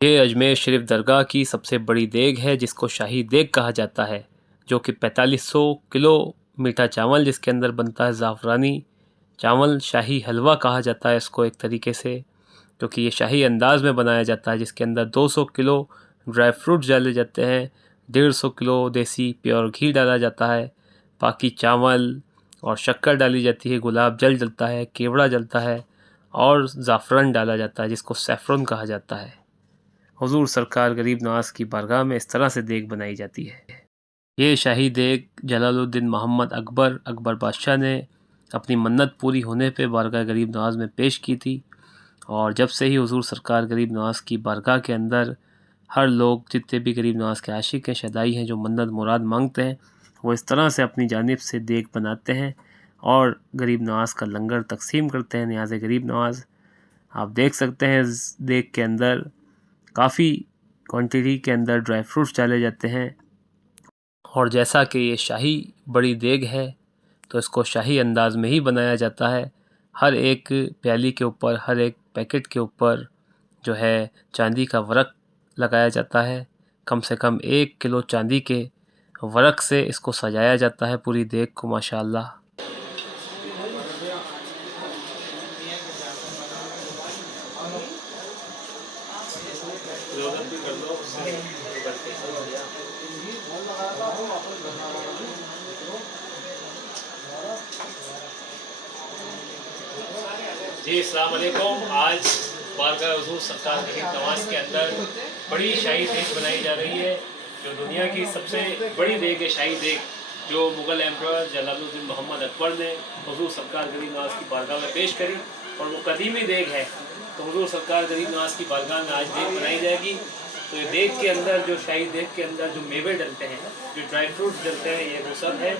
ये अजमेर शरीफ दरगाह की सबसे बड़ी देग है जिसको शाही देग कहा जाता है, जो कि 4500 किलो मीठा चावल जिसके अंदर बनता है ज़ाफ़रानी चावल, शाही हलवा कहा जाता है इसको एक तरीके से, क्योंकि ये शाही अंदाज़ में बनाया जाता है जिसके अंदर 200 किलो ड्राई फ्रूट्स डाले जाते हैं, 150 किलो देसी प्योर घी डाला जाता है, बाकी चावल और शक्कर डाली जाती है, गुलाब जल जलता है, केवड़ा जलता है और ज़ाफ़रान डाला जाता है जिसको सैफ़रन कहा जाता है। हुज़ूर सरकार गरीब नवाज़ की बारगाह में इस तरह से देग बनाई जाती है। ये शाही देग जलालुद्दीन मोहम्मद अकबर बादशाह ने अपनी मन्नत पूरी होने पे बारगाह गरीब नवाज़ में पेश की थी, और जब से ही हुज़ूर सरकार गरीब नवाज़ की बारगाह के अंदर हर लोग जितने भी गरीब नवाज़ के आशिक हैं, शदाई हैं, जो मन्नत मुराद मांगते हैं, वो इस तरह से अपनी जानिब से देग बनाते हैं और गरीब नवाज़ का लंगर तकसीम करते हैं। नियाज़ गरीब नवाज़ आप देख सकते हैं, इस देग के अंदर काफ़ी क्वांटिटी के अंदर ड्राई फ्रूट्स डाले जाते हैं, और जैसा कि ये शाही बड़ी देग है तो इसको शाही अंदाज़ में ही बनाया जाता है। हर एक प्याली के ऊपर, हर एक पैकेट के ऊपर जो है चांदी का वर्क लगाया जाता है। कम से कम 1 किलो चांदी के वर्क से इसको सजाया जाता है पूरी देग को, माशाअल्लाह। जी अस्सलाम वालेकुम। आज बारगाह हुज़ूर सरकार गरीब नवाज़ के अंदर बड़ी शाही देग बनाई जा रही है, जो दुनिया की सबसे बड़ी देग है, शाही देग, जो मुग़ल एम्परर जलालुद्दीन मोहम्मद अकबर ने हुज़ूर सरकार गरीब नवाज़ की बारगाह में पेश करी, और वो कदीमी देग है। तो हुज़ूर सरकार गरीब नवाज़ की बारगाह में आज देग बनाई जाएगी। तो ये देग के अंदर, जो शाही देग के अंदर जो मेवे डलते हैं, जो ड्राई फ्रूट्स डलते हैं, ये वो सब है,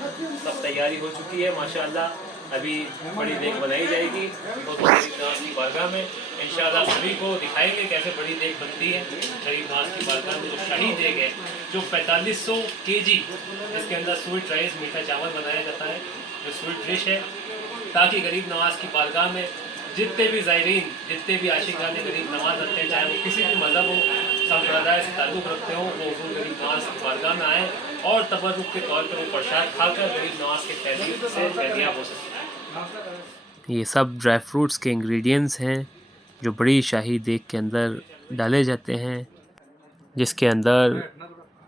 सब तैयारी हो चुकी है माशाअल्लाह। अभी बड़ी देग बनाई जाएगी हुज़ूर गरीब नवाज़ की बारगाह में। इंशाअल्लाह सभी को दिखाएंगे कैसे बड़ी देग बनती है गरीब नवाज़ की बारगाह में। जो शाही देग है, जो 4500 केजी, इसके अंदर स्वीट राइस, मीठा चावल बनाया जाता है, जो स्वीट डिश है, ताकि गरीब नवाज़ की बारगाह में जितने भी ज़ायरीन, जितने भी आशिकान गरीब नवाज़ आते हैं, चाहे वो किसी भी मज़हब हो, संप्रदाय से ताल्लुक़ रखते हो, वो हुज़ूर गरीब नवाज़ की बारगाह में आएँ और तबर्रुक के तौर पर वो प्रसाद खाकर गरीब नवाज़ के फैज़ से फैज़याब हो सकें। ये सब ड्राई फ्रूट्स के इंग्रेडिएंट्स हैं जो बड़ी शाही देग के अंदर डाले जाते हैं, जिसके अंदर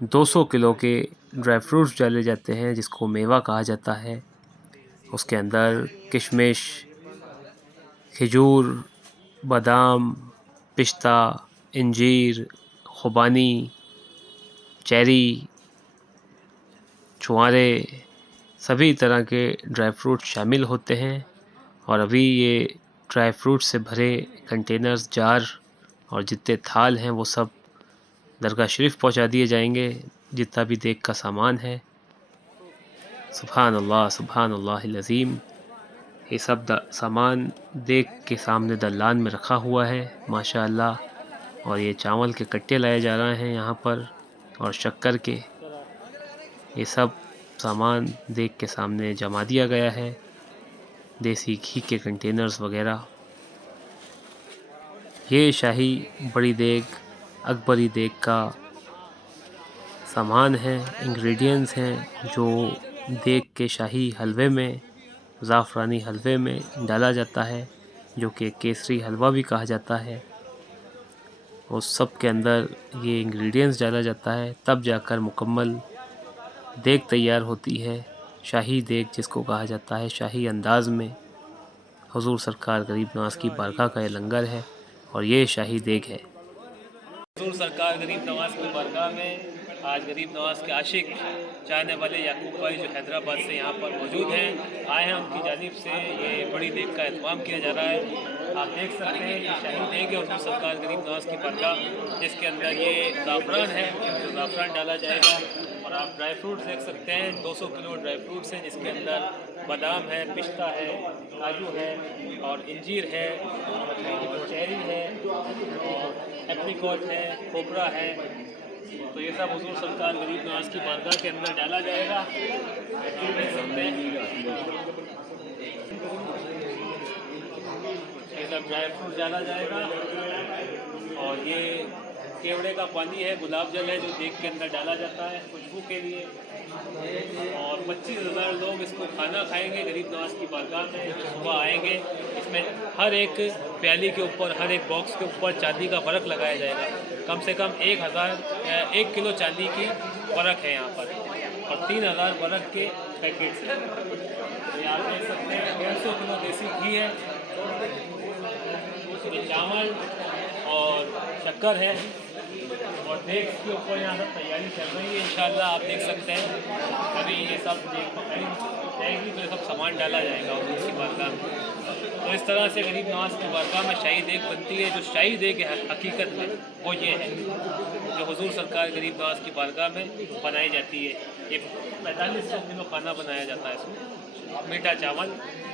200 किलो के ड्राई फ्रूट्स डाले जाते हैं जिसको मेवा कहा जाता है। उसके अंदर किशमिश, खजूर, बादाम, पिस्ता, इंजीर, खुबानी, चेरी, छुआरे, सभी तरह के ड्राई फ्रूट शामिल होते हैं। और अभी ये ड्राई फ्रूट से भरे कंटेनर्स, जार और जितने थाल हैं वो सब दरगाह शरीफ पहुंचा दिए जाएंगे, जितना भी देग का सामान है। सुभान अल्लाह, सुभान अल्लाहिल अज़ीम। ये सब सामान देग के सामने दलान में रखा हुआ है माशाअल्लाह। और ये चावल के कट्टे लाए जा रहे हैं यहाँ पर, और शक्कर के, ये सब सामान देग के सामने जमा दिया गया है, देसी घी के कंटेनर्स वगैरह। ये शाही बड़ी देग, अकबरी देग का सामान है, इंग्रेडिएंट्स हैं जो देग के शाही हलवे में, ज़ाफ़रानी हलवे में डाला जाता है, जो कि केसरी हलवा भी कहा जाता है। उस सब के अंदर ये इंग्रेडिएंट्स डाला जाता है, तब जाकर मुकम्मल देग तैयार होती है। शाही देग जिसको कहा जाता है, शाही अंदाज़ में हुज़ूर सरकार गरीब नवाज़ की बारगाह का ये लंगर है, और ये शाही देग है। हुज़ूर सरकार गरीब नवाज़ की बारगाह में आज गरीब नवाज़ के आशिक, चाहने वाले याकूब भाई जो हैदराबाद से यहाँ पर मौजूद हैं, आए हैं, उनकी जानिब से ये बड़ी देग का एहतमाम किया जा रहा है। आप देख सकते हैं ये शाही देग है हुज़ूर सरकार गरीब नवाज़ की बारगाह, जिसके अंदर ये ज़ाफ़रान है, जो ज़ाफ़रान डाला जाएगा। और आप ड्राई फ्रूट्स देख सकते हैं, 200 किलो ड्राई फ्रूट्स हैं, जिसके अंदर बादाम है, पिस्ता है, काजू है, और इंजीर है, और चेरी है, और एप्रिकॉट है, खोपरा है। तो ये सब हुज़ूर सरकार गरीब नवाज़ की बारगाह के अंदर डाला जाएगा, देख सकते हैं। ये सब ड्राई फ्रूट डाला जाएगा, और ये केवड़े का पानी है, गुलाब जल है जो देग के अंदर डाला जाता है खुशबू के लिए। और 25,000 लोग इसको खाना खाएंगे गरीब नवाज की बारगाह में जो सुबह आएंगे। इसमें हर एक प्याली के ऊपर, हर एक बॉक्स के ऊपर चांदी का फ़र्क लगाया जाएगा। कम से कम 1 किलो चांदी की फ़र्क है यहाँ पर, और 3,000 फ़र्क के पैकेट्स हैं। तो आप देख सकते हैं 150 किलो देसी घी है, चावल और शक्कर है, और देख के ऊपर यहाँ सब तैयारी चल रही है। इंशाल्लाह आप देख सकते हैं अभी ये सब देख पकाई जाएगी तो ये सब सामान डाला जाएगा हुजूर की बारगाह में। तो इस तरह से गरीब नवाज की बारगाह में शाही देग बनती है। जो शाही देग है हकीकत में वो ये है जो हुजूर सरकार गरीब नवाज की बारगाह में बनाई जाती है। ये 4500 किलो खाना बनाया जाता है इसमें। मीठा चावल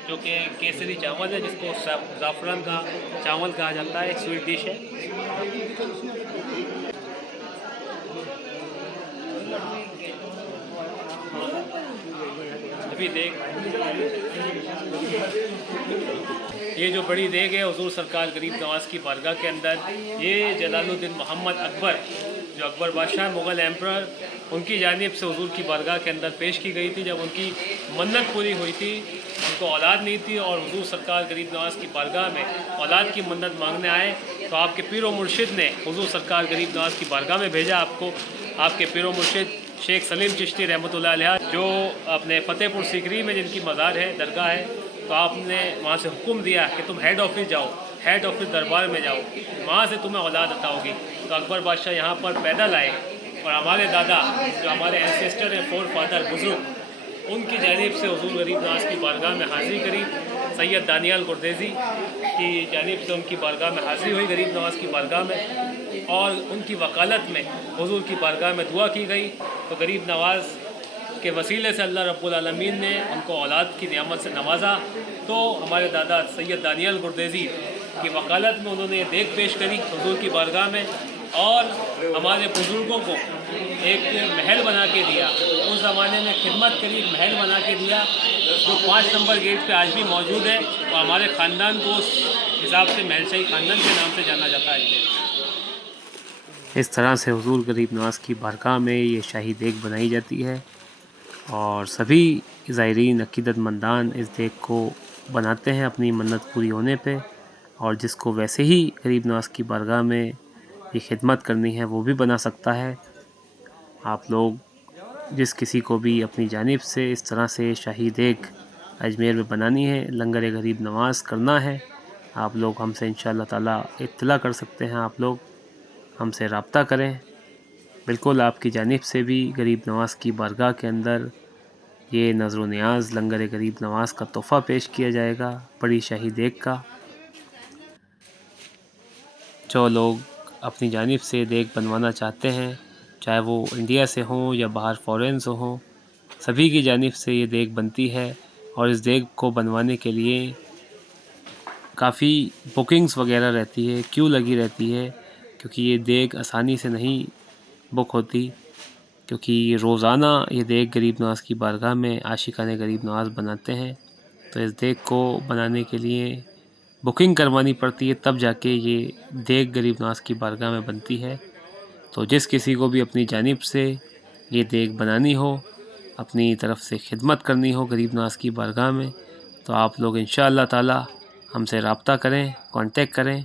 जो कि केसरी चावल है, जिसको ज़ाफ़रान का चावल कहा जाता है, एक स्वीट डिश है। अभी देख ये जो बड़ी देग है हुजूर सरकार गरीब नवाज की बारगाह के अंदर, ये जलालुद्दीन मोहम्मद अकबर जो अकबर बादशाह मुग़ल एम्परर, उनकी जानिब से हुजूर की बारगाह के अंदर पेश की गई थी। जब उनकी मन्नत पूरी हुई थी, उनको औलाद नहीं थी और हुजूर सरकार गरीब नवाज की बारगाह में औलाद की मन्नत मांगने आए, तो आपके पीर व मुर्शिद ने हुजूर सरकार गरीब नवाज की बारगाह में भेजा आपको। आपके पीर व मुर्शिद शेख सलीम चिश्ती रहमतुल्लाह अलैह जो अपने फ़तेहपुर सीकरी में जिनकी मज़ार है, दरगाह है, तो आपने वहाँ से हुक्म दिया कि तुम हेड ऑफिस जाओ, हेड ऑफिस दरबार में जाओ, वहाँ से तुम्हें औलाद अता होगी। तो अकबर बादशाह यहाँ पर पैदल आए और हमारे दादा जो हमारे एंसेस्टर हैं, फोर फादर बुजुर्ग, उनकी जानिब से हुजूर गरीब नवाज की बारगाह में हाज़िरी करी। सैयद दानियाल गुरदेज़ी की जानिब से उनकी बारगाह में हाज़िरी हुई गरीब नवाज की बारगाह में, और उनकी वकालत में हुजूर की बारगाह में दुआ की गई। तो गरीब नवाज के वसीले से अल्लाह रब्बुल आलमीन ने उनको औलाद की नियामत से नवाजा। तो हमारे दादा सैयद दानियाल गुरदेज़ी की वकालत में उन्होंने देग पेश करी हुजूर की बारगाह में, और हमारे बुज़ुर्गों को एक महल बना के दिया। उस ज़माने में खिदमत के लिए एक महल बना के दिया जो 5 नंबर गेट पे आज भी मौजूद है, और हमारे ख़ानदान को उस हिसाब से महलशाही ख़ानदान के नाम से जाना जाता है। इस तरह से हुजूर गरीब नवाज की बारगाह में ये शाही देग बनाई जाती है, और सभी ज़ायरीन अक़ीदतमंदान इस देग को बनाते हैं अपनी मन्नत पूरी होने पे। और जिसको वैसे ही गरीब नवाज की बारगाह में ये खिदमत करनी है वो भी बना सकता है। आप लोग जिस किसी को भी अपनी जानिब से इस तरह से शाही देग अजमेर में बनानी है, लंगर गरीब नवाज करना है, आप लोग हमसे इंशाअल्लाह ताला इत्तला कर सकते हैं। आप लोग हमसे रब्ता करें। बिल्कुल आपकी जानिब से भी गरीब नवाज की बारगाह के अंदर ये नज़र व नियाज़ लंगर गरीब नवाज का तोहफ़ा पेश किया जाएगा, बड़ी शाही देग का। जो लोग अपनी जानिब से देग बनवाना चाहते हैं, चाहे वो इंडिया से हों या बाहर फ़ॉरेन से हों, सभी की जानिब से ये देग बनती है। और इस देग को बनवाने के लिए काफ़ी बुकिंग्स वगैरह रहती है, क्यू लगी रहती है, क्योंकि ये देग आसानी से नहीं बुक होती, क्योंकि रोज़ाना ये देग गरीब नवाज की बारगाह में आशिकाने गरीब नवाज बनाते हैं। तो इस देग को बनाने के लिए बुकिंग करवानी पड़ती है, तब जाके ये देग गरीब नवाज की बारगाह में बनती है। तो जिस किसी को भी अपनी जानिब से ये देग बनानी हो, अपनी तरफ से खिदमत करनी हो गरीब नवाज की बारगाह में, तो आप लोग इंशाअल्लाह ताला हमसे रब्ता करें, कांटेक्ट करें।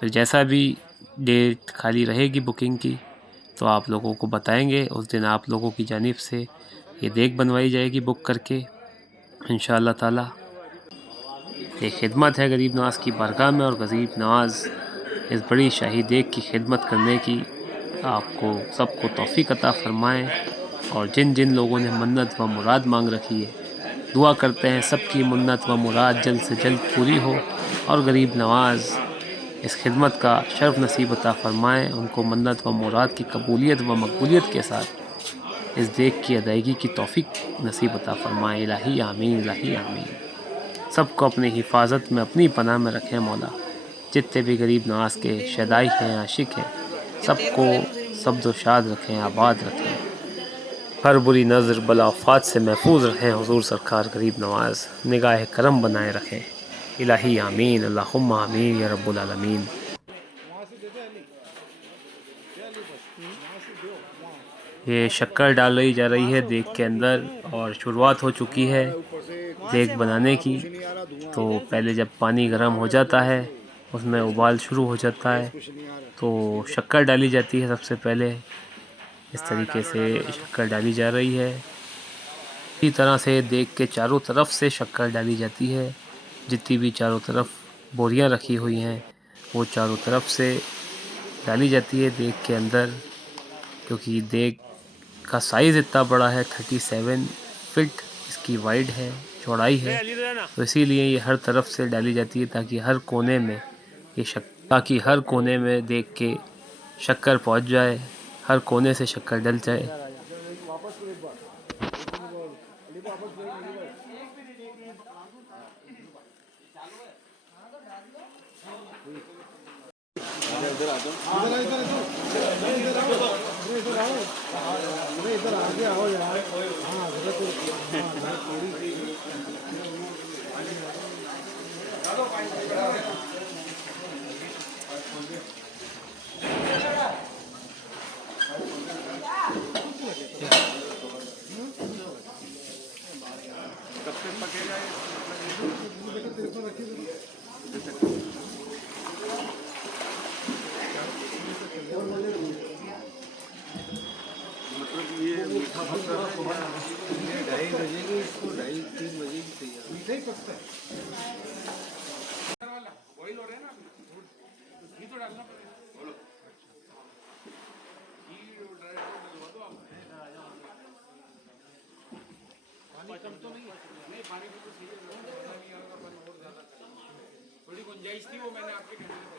फिर जैसा भी डेट खाली रहेगी बुकिंग की तो आप लोगों को बताएंगे। उस दिन आप लोगों की जानिब से ये देग बनवाई जाएगी बुक करके इंशाअल्लाह ताला। ये खिदमत है गरीब नवाज की बारगाह में, और गरीब नवाज इस बड़ी शाही देग की खिदमत करने की आपको सबको तौफीक अता फ़रमाएँ। और जिन जिन लोगों ने मन्नत व मुराद मांग रखी है, दुआ करते हैं सबकी मन्नत व मुराद जल्द से जल्द पूरी हो, और गरीब नवाज इस खिदमत का शर्फ नसीब अता फ़रमाएँ। उनको मन्नत व मुराद की कबूलियत व मकबूलियत के साथ इस देग की अदायगी की तौफीक नसीब अता फ़रमाएँ। इलाही आमीन, इलाही आमीन। सबको अपनी हिफाजत में, अपनी पनाह में रखें मौला। जितने भी गरीब नवाज के शदाई हैं, आशिक हैं, सबको सब्ज़ शाद रखें, आबाद रखें। हर बुरी नज़र बलाफ़ात से महफूज रखें हुजूर सरकार गरीब नवाज, निगाह करम बनाए रखें। इलाही आमीन, अल्लाहुम्मा आमीन या रब्बुल आलमीन। ये शक्कर डाल रही जा रही है देग के अंदर और शुरुआत हो चुकी है देग बनाने की। तो पहले जब पानी गर्म हो जाता है उसमें उबाल शुरू हो जाता है तो शक्कर डाली जाती है सबसे पहले। इस तरीके से शक्कर डाली जा रही है। इसी तरह से देग के चारों तरफ से शक्कर डाली जाती है। जितनी भी चारों तरफ बोरियां रखी हुई हैं वो चारों तरफ से डाली जाती है देग के अंदर। क्योंकि देग का साइज़ इतना बड़ा है 37 फीट इसकी वाइड है, चौड़ाई है, तो इसीलिए ये हर तरफ से डाली जाती है ताकि हर कोने में देग के शक्कर पहुंच जाए, हर कोने से शक्कर डल जाए। इधर आगे आओ यार। हाँ कब तक पकेगा मतलब ये मीठा पकता है 2:30 बजे की इसको 2:30-3 बजे की तैयार मीठा ही पकता है। बॉईल हो रहा है ना घी तो डालना पड़ेगा। बोलो घी ड्राई डलवा दो आप। पानी तो नहीं पानी की तो सीधे नहीं आएगा पानी और ज़्यादा थोड़ी गुंजाइश थी वो मैंने आपके कहने को।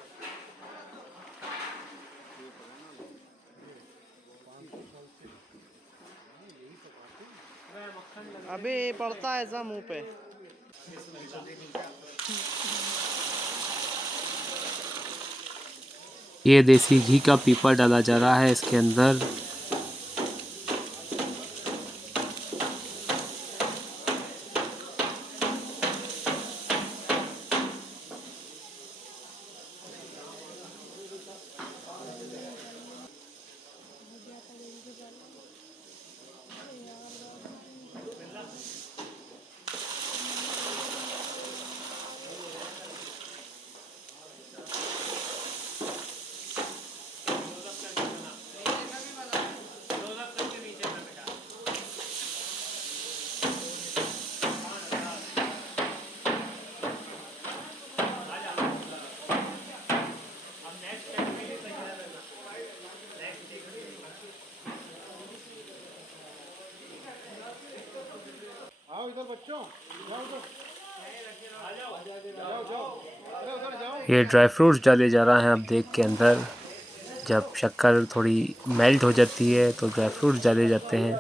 अभी पड़ता है ऐसा मुंह पे। ये देसी घी का पीपा डाला जा रहा है इसके अंदर। ये ड्राई फ्रूट्स डाले जा रहा है अब देग के अंदर। जब शक्कर थोड़ी मेल्ट हो जाती है तो ड्राई फ्रूट्स डाले जाते हैं।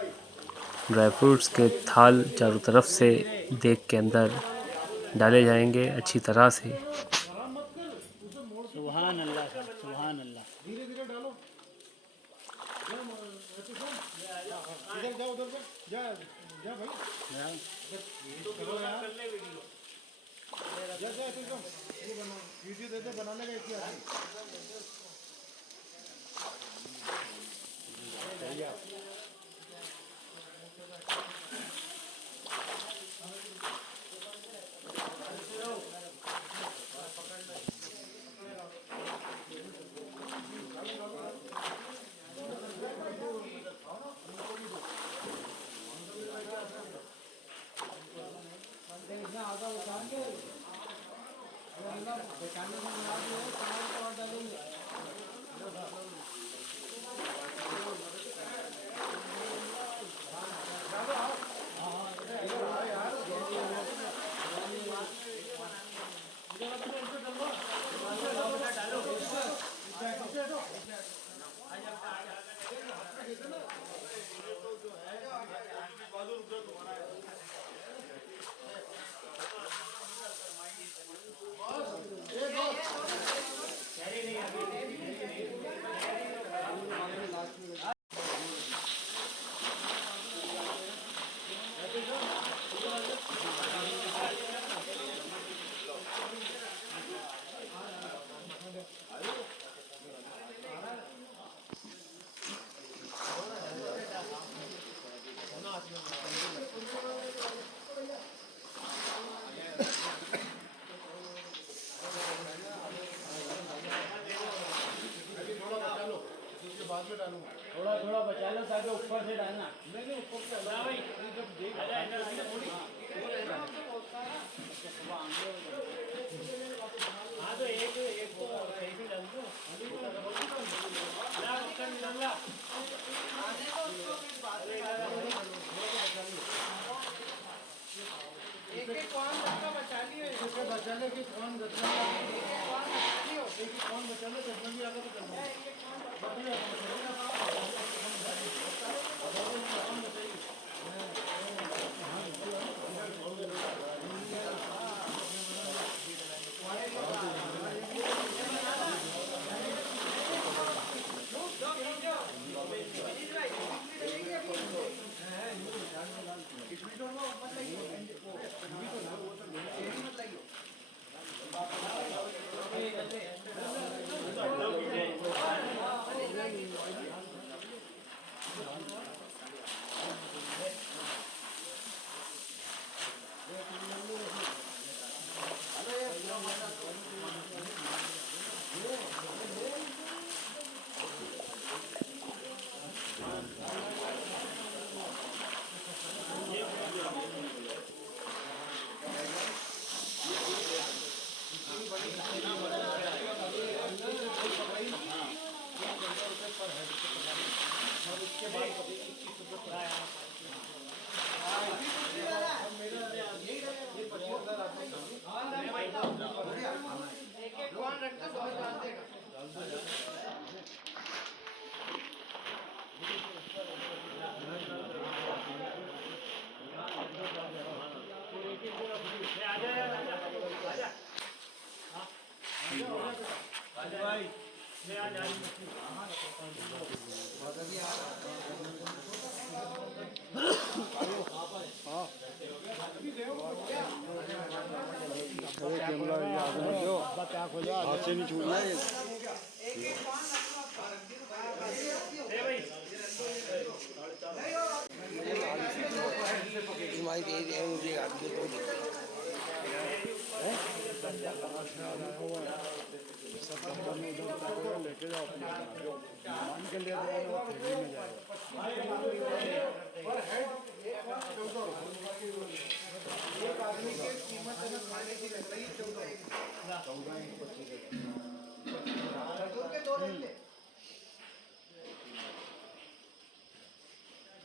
ड्राई फ्रूट्स के थाल चारों तरफ से देग के अंदर डाले जाएंगे अच्छी तरह से। सुभान अल्लाह सुभान अल्लाह। धीरे धीरे डालो। इधर जाओ उधर जा जा भाई जा जा ये बना वीडियो दे दे बनाने का इसी आदमी। बाद में डालूंगा। थोड़ा थोड़ा बचा लो ताकि ऊपर से डालना। नहीं नहीं ऊपर से हाँ भाई जब देख हाँ तो एक एक को सही से डाल दो ला पक्का निकाल ला एक एक कौन बचा लियो, इसके बचाने की कौन बचा लियो, एक कौन बचा लो चश्मा भी आकर तो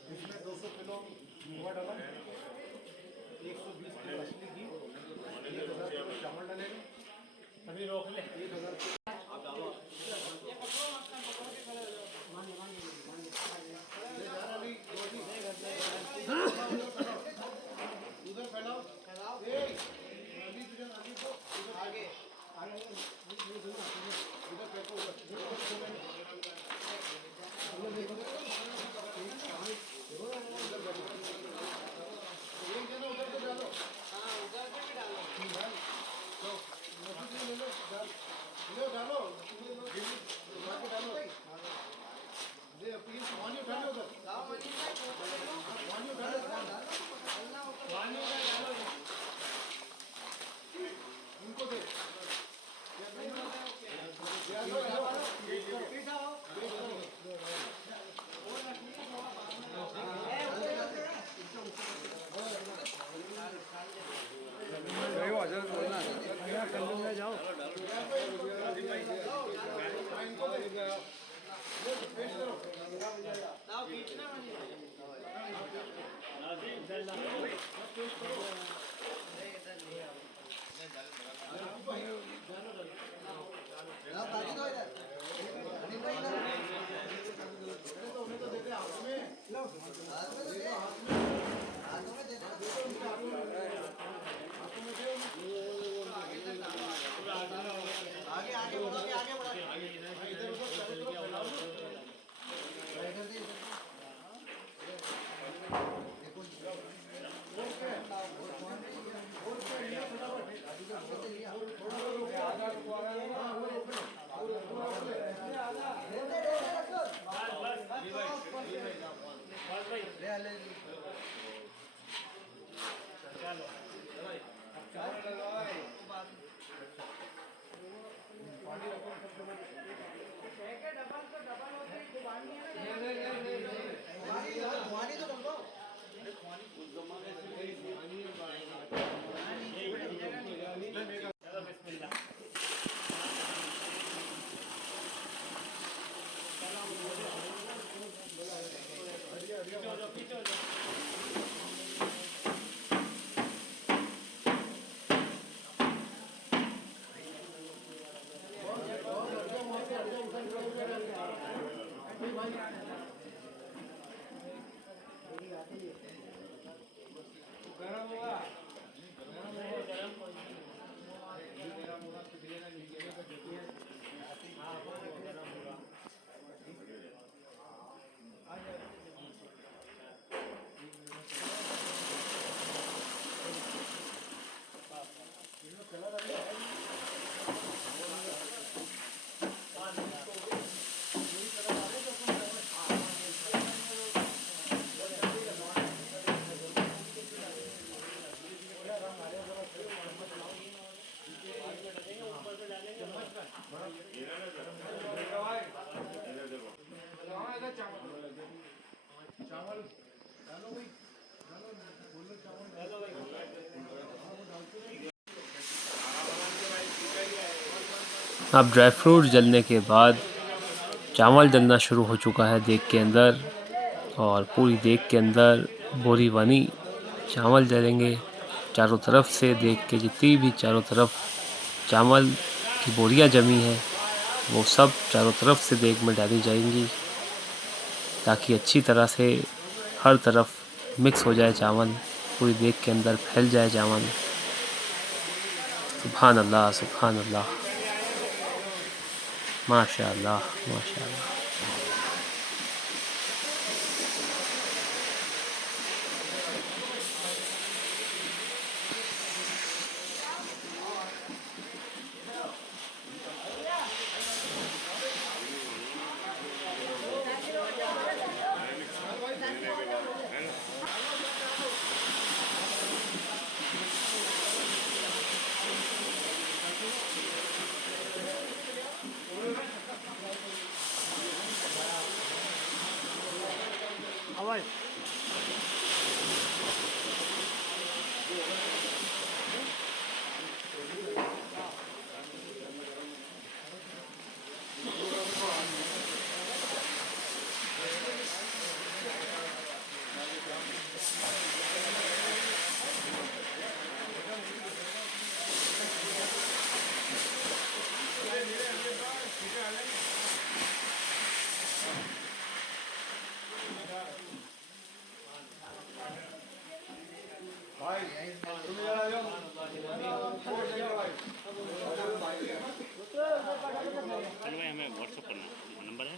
इसमें 200 किलो मुआ डाला, 120 किलो असली घी, 1000 किलो चावल डालेगा, अभी रोक ले 1000 उधर फैलाओ, अभी को आगे उधर फेंको, उधर को डालो, हाँ उधर पे भी डालो, ले डालो, डालो, दे पानी उठा लो, उधर पानी उठा लो, इनको दे जाओ आगे आगे बढ़ो, आगे बढ़ो, इधर उधर अब ड्राई फ्रूट जलने के बाद चावल जलना शुरू हो चुका है देग के अंदर, और पूरी देग के अंदर बोरी बनी चावल जलेंगे। चारों तरफ से देग के जितनी भी चारों तरफ चावल की बोरियां जमी हैं वो सब चारों तरफ से देग में डाली जाएंगी, ताकि अच्छी तरह से हर तरफ मिक्स हो जाए चावल, पूरी देग के अंदर फैल जाए चावल। सुभान अल्लाह, सुभान अल्लाह, माशा अल्लाह, माशा अल्लाह। चलो भाई, हमें व्हाट्सअप करना नंबर है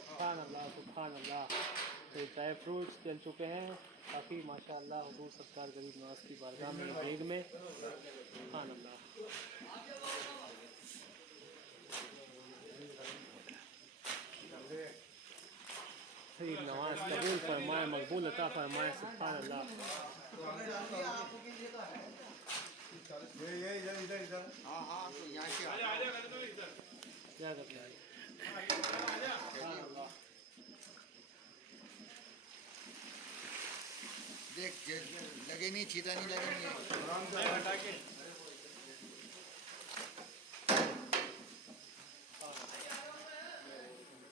सुभान अल्लाह, सुभान अल्लाह। तो ड्राई फ्रूट्स जल चुके हैं काफ़ी माशाअल्लाह हुजूर सरकार गरीब नवाज की बारगाह में देग में। सुभान अल्लाह। गरीब नवाज कबूल फरमाए, मकबूल अता फरमाए। सुभान अल्लाह। ये इधर इधर इधर। हाँ हाँ, तो यहाँ से क्या करते हैं? देख लगे नहीं, छीटा नहीं लगे नहीं।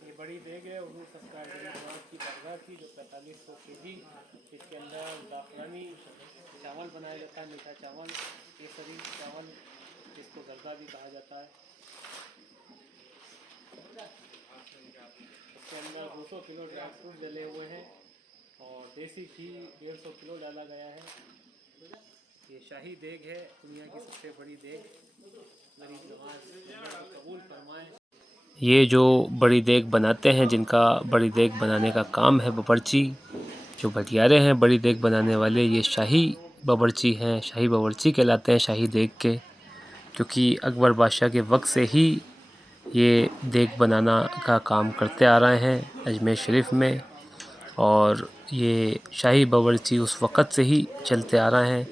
ये बड़ी देग है हुजूर सरकार गरीब नवाज की बारगाह की, जो 4500 केजी, इसके अंदर जाफरानी चावल बनाया जाता है, मीठा चावल, केसरी चावल, जिसको जर्दा भी कहा जाता है। इसके अंदर 200 किलो ड्राई फ्रूट डले हुए हैं और देसी घी 150 किलो डाला गया है। ये शाही देग है, दुनिया की सबसे बड़ी देग। गरीब नवाज कबूल फरमाए। ये जो बड़ी देग बनाते हैं, जिनका बड़ी देग बनाने का काम है, बावर्ची जो भटियारे हैं बड़ी देग बनाने वाले, ये शाही बावर्ची हैं, शाही बावर्ची कहलाते हैं शाही देग के, क्योंकि अकबर बादशाह के वक्त से ही ये देग बनाना का काम करते आ रहे हैं अजमेर शरीफ में। और ये शाही बावर्ची उस वक़्त से ही चलते आ रहे हैं।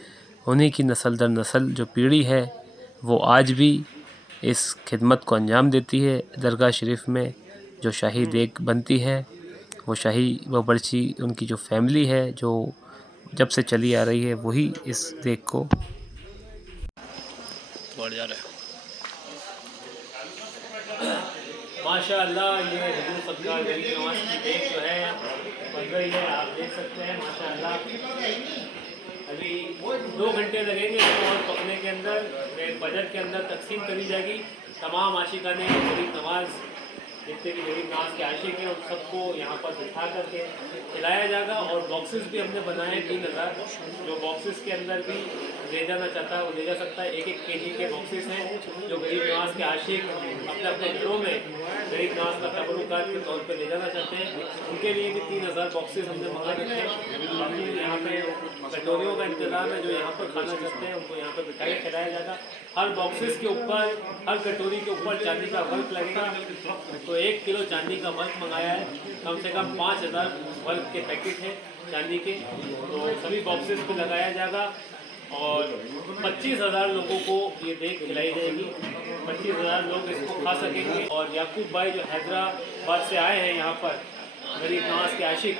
उन्हीं की नस्ल दर नस्ल जो पीढ़ी है वो आज भी इस खिदमत को अंजाम देती है। दरगाह शरीफ में जो शाही देग बनती है, वो शाही बावर्ची उनकी जो फैमिली है जो जब से चली आ रही है, वही इस देग को बढ़ जा रहा है। माशाअल्लाह ये हुजूर सरकार गरीब नवाज की देग जो है बन रही है, आप देख सकते हैं माशाअल्लाह। अभी 2 घंटे लगेंगे और पकने के अंदर, फजर के अंदर तकसीम करी जाएगी। तमाम आशिकाने गरीब नवाज, जितने भी गरीब नवाज के आशिक हैं उन सबको यहाँ पर बिठा करके खिलाया जाएगा। और बॉक्सेस भी हमने बनाए हैं 3000, जो बॉक्सेस के अंदर भी ले जाना चाहता है वो ले जा सकता है। 1-1 केजी के बॉक्सेस हैं जो गरीब नवाज के आशिक अपने अपने घरों में गरीब नवाज का तबरुकात के तौर पर ले जाना चाहते हैं, उनके लिए भी 3000 बॉक्सेस हमने मंगा रखे हैं। बाकी यहाँ पे कटोरियों का इंतज़ाम है, जो यहाँ पर खाना चाहते हैं उनको यहाँ पर बिठा के खिलाया जाएगा। हर बॉक्सेस के ऊपर, हर कटोरी के ऊपर चांदी का वर्क लगेगा। तो 1 किलो चांदी का वर्क मंगाया है, कम से कम 5000 वर्क के पैकेट हैं चांदी के, तो सभी बॉक्सेस पे लगाया जाएगा। और 25,000 लोगों को ये देग खिलाई जाएगी। 25,000 लोग इसको खा सकेंगे। और याकूब भाई जो हैदराबाद से आए हैं यहाँ पर, गरीब नवाज के आशिक,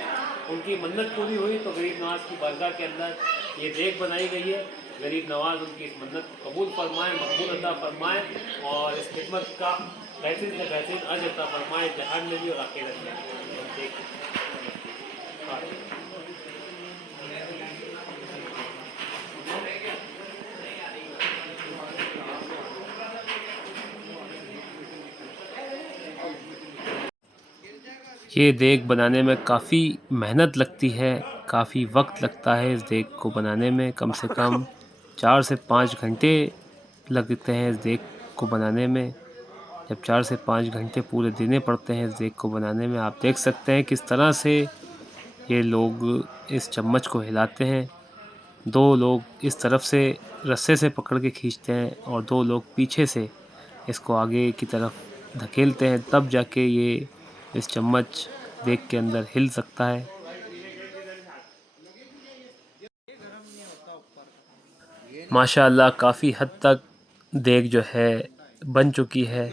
उनकी मन्नत पूरी हुई तो गरीब नवाज की बारगाह के अंदर ये देग बनाई गई है। गरीब नवाज उनकी इस मन्नत को कबूल फरमाए, मकबूल अता फरमाए और इस खिदमत का बेहतरीन से बेहतरीन अजर अता फरमाए, जहान में भी और आखिरत में। ये देग बनाने में काफ़ी मेहनत लगती है, काफ़ी वक्त लगता है इस देग को बनाने में। कम से कम 4 से 5 घंटे लगते हैं इस देग को बनाने में। जब 4 से 5 घंटे पूरे देने पड़ते हैं इस देग को बनाने में, आप देख सकते हैं किस तरह से ये लोग इस चम्मच को हिलाते हैं। 2 लोग इस तरफ से रस्से से पकड़ के खींचते हैं और 2 लोग पीछे से इसको आगे की तरफ धकेलते हैं, तब जाके ये इस चम्मच देग के अंदर हिल सकता है। माशाअल्लाह काफ़ी हद तक देग जो है बन चुकी है।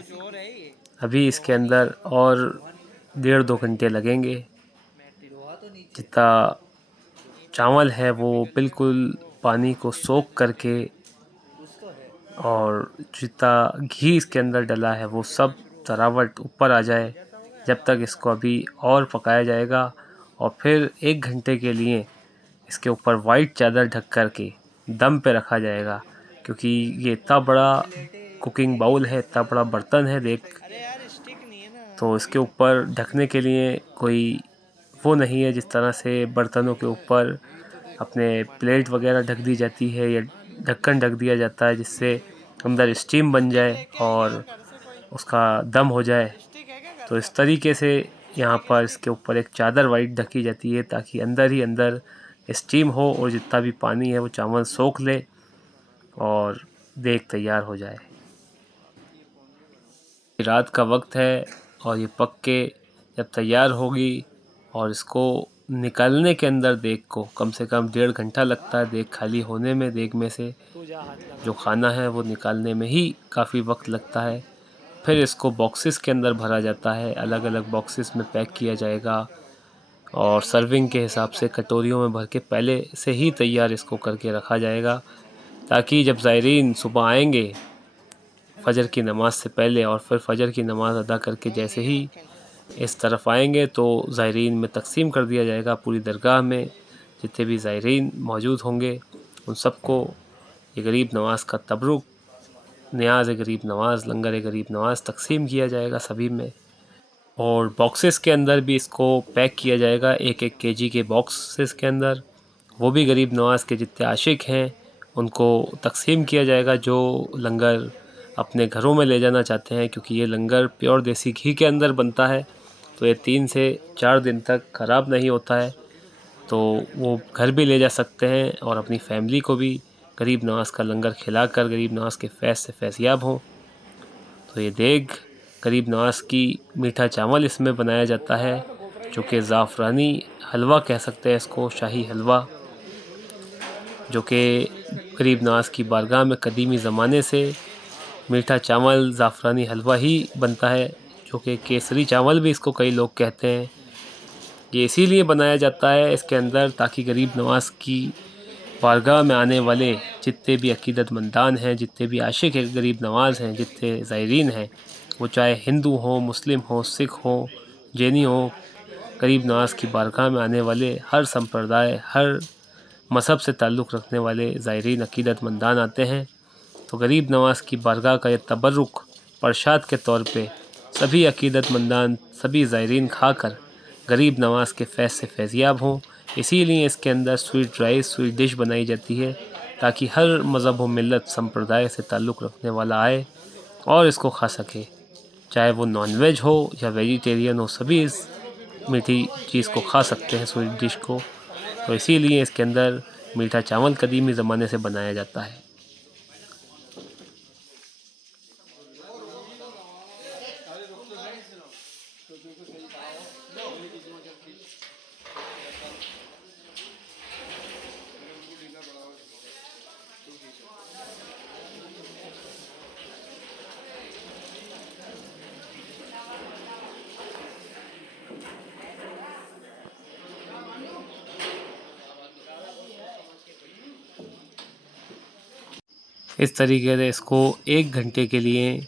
अभी इसके अंदर और 1.5-2 घंटे लगेंगे। जितना चावल है वो बिल्कुल पानी को सोख करके, और जितना घी इसके अंदर डला है वो सब तरावट ऊपर आ जाए, जब तक इसको अभी और पकाया जाएगा। और फिर 1 घंटे के लिए इसके ऊपर वाइट चादर ढक कर के दम पे रखा जाएगा, क्योंकि ये इतना बड़ा कुकिंग बाउल है, इतना बड़ा बर्तन है देख, तो इसके ऊपर ढकने के लिए कोई वो नहीं है जिस तरह से बर्तनों के ऊपर अपने प्लेट वगैरह ढक दी जाती है या ढक्कन ढक दिया जाता है, जिससे अंदर स्टीम बन जाए और उसका दम हो जाए। तो इस तरीके से यहाँ पर इसके ऊपर एक चादर वाइट ढकी जाती है, ताकि अंदर ही अंदर स्टीम हो और जितना भी पानी है वो चावल सोख ले और देग तैयार हो जाए। रात का वक्त है और ये पक के जब तैयार होगी, और इसको निकालने के अंदर देग को कम से कम 1.5 घंटा लगता है। देग खाली होने में, देग में से जो खाना है वो निकालने में ही काफ़ी वक्त लगता है। फिर इसको बॉक्सेस के अंदर भरा जाता है, अलग अलग बॉक्सेस में पैक किया जाएगा और सर्विंग के हिसाब से कटोरियों में भर के पहले से ही तैयार इसको करके रखा जाएगा, ताकि जब ज़ायरीन सुबह आएंगे फ़जर की नमाज़ से पहले और फिर फ़जर की नमाज़ अदा करके जैसे ही इस तरफ आएंगे तो ज़ायरीन में तकसीम कर दिया जाएगा। पूरी दरगाह में जितने भी ज़ायरीन मौजूद होंगे उन सबको ये गरीब नवाज़ का तबरुक, न्याज़ गरीब नवाज़, लंगर गरीब नवाज़ तकसीम किया जाएगा सभी में। और बॉक्सेस के अंदर भी इसको पैक किया जाएगा, 1-1 केजी के बॉक्सेस के अंदर। वो भी गरीब नवाज़ के जितने आशिक हैं उनको तकसीम किया जाएगा, जो लंगर अपने घरों में ले जाना चाहते हैं, क्योंकि ये लंगर प्योर देसी घी के अंदर बनता है, तो ये 3 से 4 दिन तक ख़राब नहीं होता है। तो वो घर भी ले जा सकते हैं और अपनी फैमिली को भी गरीब नवाज़ का लंगर खिलाकर गरीब नवाज़ के फैज़ से फैज़याब हों। तो ये देग गरीब नवाज़ की मीठा चावल इसमें बनाया जाता है, जो कि ज़ाफ़रानी हलवा कह सकते हैं इसको, शाही हलवा, जो कि गरीब नवाज़ की बारगाह में कदीमी ज़माने से मीठा चावल ज़ाफ़रानी हलवा ही बनता है, जो कि केसरी चावल भी इसको कई लोग कहते हैं। ये इसीलिए बनाया जाता है इसके अंदर, ताकि गरीब नवाज़ की बारगाह में आने वाले जितने भी अकीदतमंदान हैं, जितने भी आशिक हैं गरीब नवाज़ हैं, जितने ज़ायरीन हैं, वो चाहे हिंदू हों, मुस्लिम हों, सिख हों, जैनी हों, गरीब नवाज़ की बारगाह में आने वाले हर संप्रदाय, हर मज़हब से ताल्लुक़ रखने वाले ज़ायरीन अकीदतमंदान आते हैं। तो गरीब नवाज़ की बारगाह का ये तबर्रुक प्रसाद के तौर पे सभी अकीदतमंदान, सभी ज़ायरीन खाकर गरीब नवाज़ के फैज़ से फैज़याब हों। इसीलिए इसके अंदर स्वीट राइस, स्वीट डिश बनाई जाती है, ताकि हर मज़हब व मिल्लत संप्रदाय से ताल्लुक़ रखने वाला आए और इसको खा सके, चाहे वो नॉन वेज हो या वेजिटेरियन हो, सभी इस मीठी चीज़ को खा सकते हैं, स्वीट डिश को। तो इसीलिए इसके अंदर मीठा चावल कदीमी ज़माने से बनाया जाता है। इस तरीके से इसको 1 घंटे के लिए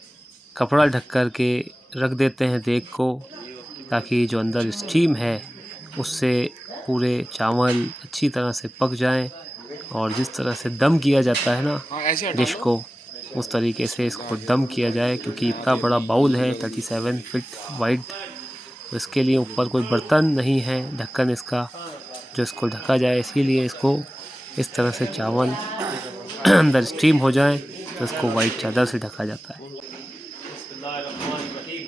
कपड़ा ढक कर के रख देते हैं देग को, ताकि जो अंदर स्टीम है उससे पूरे चावल अच्छी तरह से पक जाएं, और जिस तरह से दम किया जाता है ना डिश को, उस तरीके से इसको दम किया जाए। क्योंकि इतना बड़ा बाउल है 37 फीट वाइड, तो इसके लिए ऊपर कोई बर्तन नहीं है, ढक्कन इसका जो इसको ढका जाए, इसीलिए इसको इस तरह से चावल अंदर स्टीम हो जाए तो इसको वाइट चादर से ढका जाता है। बिस्मिल्लाहिर्रहमानिर्रहीम।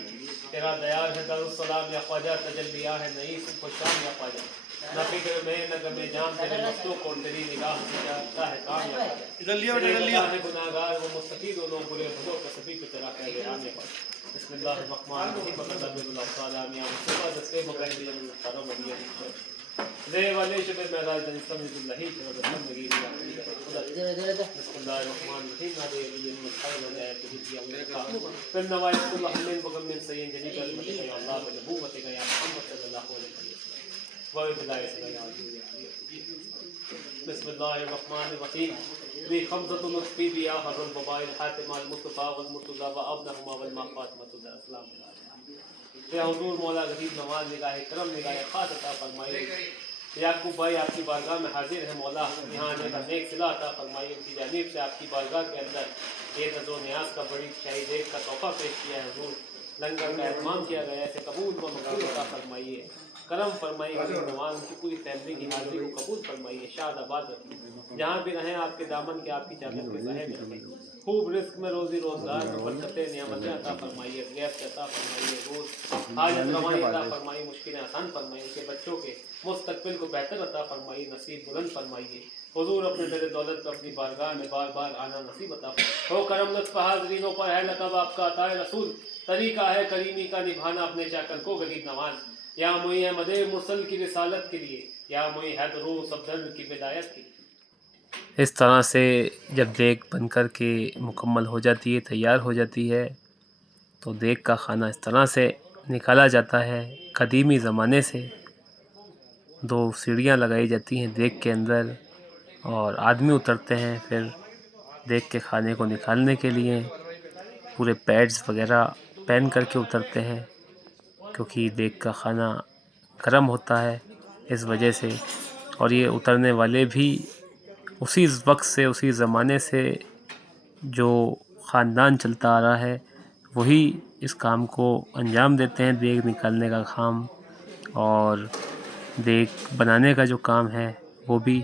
तेरा दयाल है दारुस्सलाम या ख्वाजा, तजल्लिया है नई सुबह शाम या ख्वाजा, न फिक्र में न गमे जान, तेरे मस्तूक और तेरी निगाह से जाता है काम या ख्वाजा। है गुनाहगार वो मुस्तकी, दोनों बुरे भलों का सभी को तेरा पैगाम या ख्वाजा। बिस्मिल्लाहिर्रहमानिर्रहीम। बकल्लाह ताला मियां मुस्तफा दस्ते मकैद दिया मुस्तफा मदिया रे वाले शबे मेराज दनिस्लाम बिल्लाहि शबे नबी खुदा। बिस्मिल्लाहिर्रहमानिर्रहीम। नादे ये मुस्तफा ने तो दिया उनका फिर नवाइतुल्लाह मिन बगम मिन सय्यद जनी का या अल्लाह के नबूवत का या मोहम्मद सल्लल्लाहु अलैहि वसल्लम व बिलाय सल्लल्लाहु। बिस्मिल्लाहिर्रहमानिर्रहीम। बि खमसतुल लुत्फी बिया हरल बबाइल हातिम अल मुस्तफा वल मुर्तजा व अबनहुमा वल मा फातिमा अस्सलाम। या हुजूर मौला गरीब नवाज निगाह करम निगाह खास अता फरमाइए। याकूब भाई आपकी बारगाह में हाजिर है मौला, यहाँ आने का नेक सिला अता फरमाइए। उनकी जानिब से आपकी बारगाह के अंदर ये नज़ो न्याज का बड़ी शाही देख का तोहफा पेश किया है हुजूर, लंगर का एहतमाम किया गया है, कबूल व मकबूल अता फरमाइए, करम फरमाइए। गरीब नवाज उनकी पूरी फैमिली की हाजिरी को कबूल फरमाइए, शादाबाद रखिए, जहाँ भी रहें आपके दामन के आपकी चादर के साहिब रखें, खूब रिस्क में रोजी रोजगार में बरकतें नियामतें अता फरमाइए, गैस अता फरमाइए, रोज हाजत रवाई अता फरमाइए, मुश्किलें आसान फरमाइए, उनके बच्चों के मुस्तकबिल को बेहतर अता फरमाइए, नसीब बुलंद फरमाइए। हुजूर अपने दिल दौलत पर अपनी बारगाह में बार बार आना नसीब अता हो। करम लत्फ हाज़रीनों पर है लक़ब आपका अताए रसूल, तरीका है करीमी का निभाना अपने चाकर को गरीब नवाज। या मुई है मदे मुरसल की रिसालत के लिए, या मुई है दरू सफदर की विदायत के लिए। इस तरह से जब देग बन कर के मुकम्मल हो जाती है, तैयार हो जाती है, तो देग का खाना इस तरह से निकाला जाता है। कदीमी ज़माने से 2 सीढ़ियाँ लगाई जाती हैं देग के अंदर, और आदमी उतरते हैं फिर देग के खाने को निकालने के लिए, पूरे पैड्स वगैरह पहन करके उतरते हैं, क्योंकि देग का खाना गर्म होता है इस वजह से। और ये उतरने वाले भी उसी वक्त से, उसी ज़माने से जो ख़ानदान चलता आ रहा है, वही इस काम को अंजाम देते हैं, देग निकालने का काम और देग बनाने का जो काम है वो भी,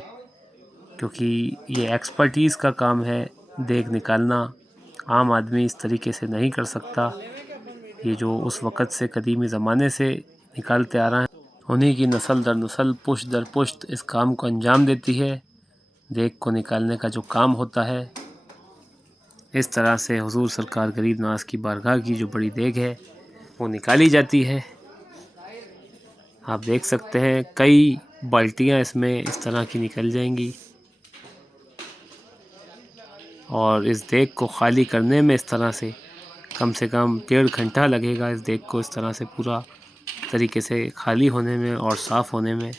क्योंकि ये एक्सपर्टीज़ का काम है देग निकालना। आम आदमी इस तरीके से नहीं कर सकता। ये जो उस वक़्त से कदीमी ज़माने से निकालते आ रहे हैं, उन्हीं की नस्ल दर नस्ल पुश्त दर पुश्त इस काम को अंजाम देती है। देग को निकालने का जो काम होता है, इस तरह से हुजूर सरकार गरीब नवाज की बारगाह की जो बड़ी देग है वो निकाली जाती है। आप देख सकते हैं कई बाल्टियाँ इसमें इस तरह की निकल जाएंगी और इस देग को खाली करने में इस तरह से कम 1.5 घंटा लगेगा इस देग को इस तरह से पूरा तरीके से खाली होने में और साफ़ होने में।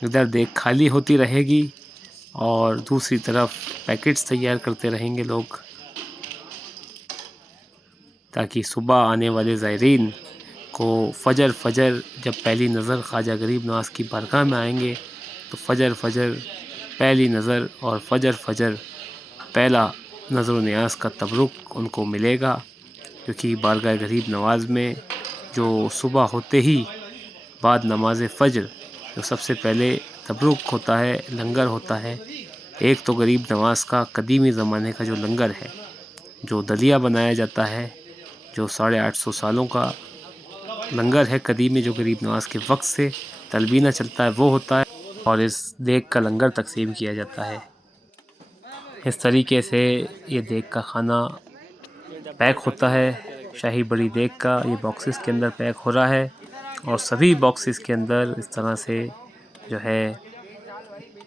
इधर देग खाली होती रहेगी और दूसरी तरफ पैकेट्स तैयार करते रहेंगे लोग, ताकि सुबह आने वाले ज़ायरीन को फ़जर जब पहली नज़र ख्वाजा गरीब नवाज की बारगाह में आएंगे तो फ़जर पहली नज़र और फ़जर पहला नज़र न्याज का तबरुक उनको मिलेगा। क्योंकि बारगाह गरीब नवाज में जो सुबह होते ही बाद नमाज फ़जर जो सबसे पहले तबरुक होता है, लंगर होता है। एक तो गरीब नवाज का कदीमी ज़माने का जो लंगर है, जो दलिया बनाया जाता है, जो 850 सालों का लंगर है कदीमी, जो गरीब नवाज के वक्त से तलबीना चलता है, वो होता है और इस देग का लंगर तकसीम किया जाता है। इस तरीके से ये देग का खाना पैक होता है। शाही बड़ी देग का ये बॉक्सेस के अंदर पैक हो रहा है और सभी बॉक्सेस के अंदर इस तरह से जो है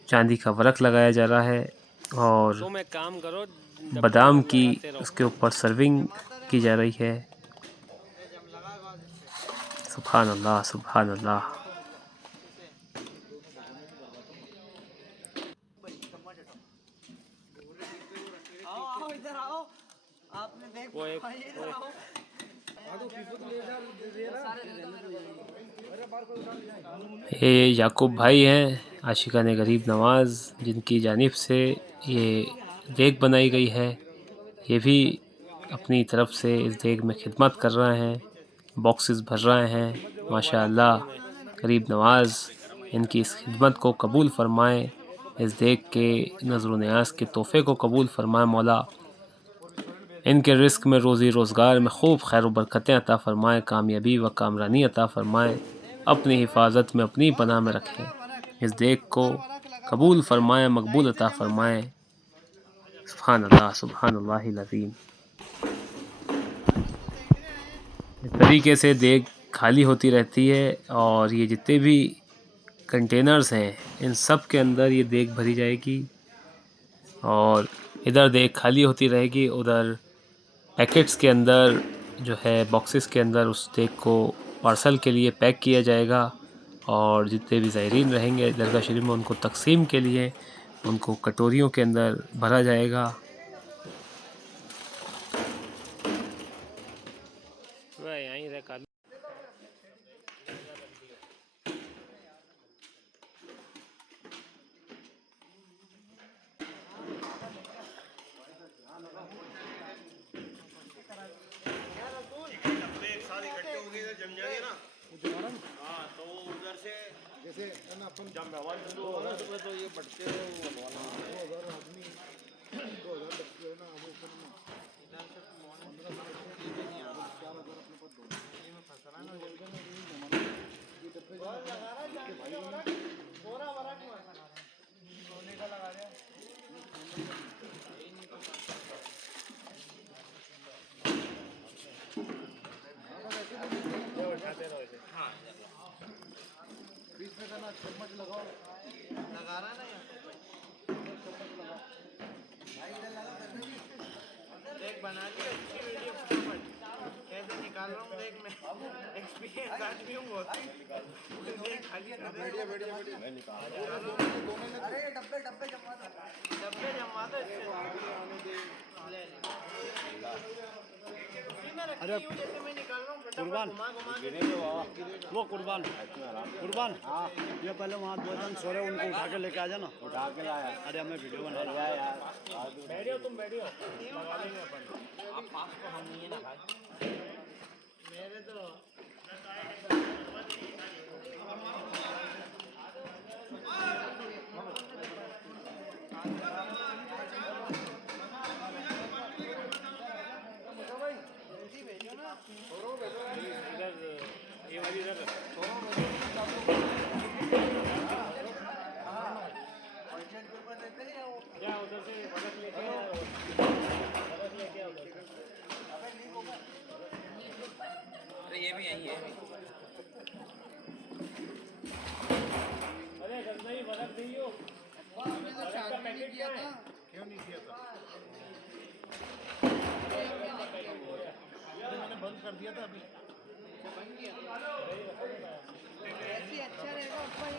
चांदी का वर्क लगाया जा रहा है और बादाम की उसके ऊपर सर्विंग की जा रही है। सुभान अल्लाह, सुभान अल्लाह। ये याकूब भाई हैं, आशिकाने गरीब नवाज़, जिनकी जानिब से ये देग बनाई गई है। ये भी अपनी तरफ से इस देग में खिदमत कर रहे हैं, बॉक्सेस भर रहे हैं। माशाअल्लाह गरीब नवाज़ इनकी इस खिदमत को कबूल फ़रमाएँ, इस देग के नज़र न्याज़ के तोहफ़े को कबूल फ़रमाए मौला। इनके रिस्क में, रोज़ी रोज़गार में खूब खैर व बरकतें अता फ़रमाएँ, कामयाबी व कामरानी अता फ़रमाएँ, अपनी हिफाजत में अपनी पनाह में रखें। इस देग को कबूल फ़रमाएँ, मकबूल अता फ़रमाएँ। सुभान अल्लाह, सुभान अल्लाहिल अज़ीम। इस तरीके से देग खाली होती रहती है और ये जितने भी कंटेनर्स हैं इन सब के अंदर ये देग भरी जाएगी और इधर देग खाली होती रहेगी, उधर पैकेट्स के अंदर जो है बॉक्सेस के अंदर उस देग को पार्सल के लिए पैक किया जाएगा और जितने भी ज़ायरीन रहेंगे दरगाह शरीफ में उनको तकसीम के लिए उनको कटोरियों के अंदर भरा जाएगा। जैसे है ना अपन जब व्यवहार शुरू होगा तो ये बढ़ते हैं वो 2000 आदमी 2000 बच्चे है ना वो फिर 4,000 अपने पास दो में फंसा ना ये डब्बे भाई पूरा बड़ा नहीं फंसा सोने का लगा दिया हाँ बीच में करना चम्मच लगाओ लगा रहा ना देख बना दी अच्छी वीडियो फटाफट कैसे निकाल रहा हूँ देख मैं एक्सपीरियंस आदमी हूँ बहुत देख खाली बढ़िया बढ़िया बढ़िया मैं निकाल अरे डब्बे जमा दो इससे ले अरे जैसे मैं निकाल रहा हूँ कुर्बान वो कुर्बान कुर्बान ये पहले वहाँ दो जन सो रहे उनको उठा के लेके आ जाना। उठा के लाया। अरे हमें वीडियो बना रहा है यार। बैठियो तुम बैठियो, लगा लेंगे अपन। आप पास तो हम नहीं है ना भाई। मेरे तो ये वाली इधर रख। क्या उधर से बरफ लेके आओ उधर से। अरे ये भी यही है। अरे घर में ही बरफ दियो। बरफ का पैकेट क्या है? क्यों नहीं किया था? मैंने बंद कर दिया था अभी। ऐसे अच्छा रहेगा ऊपर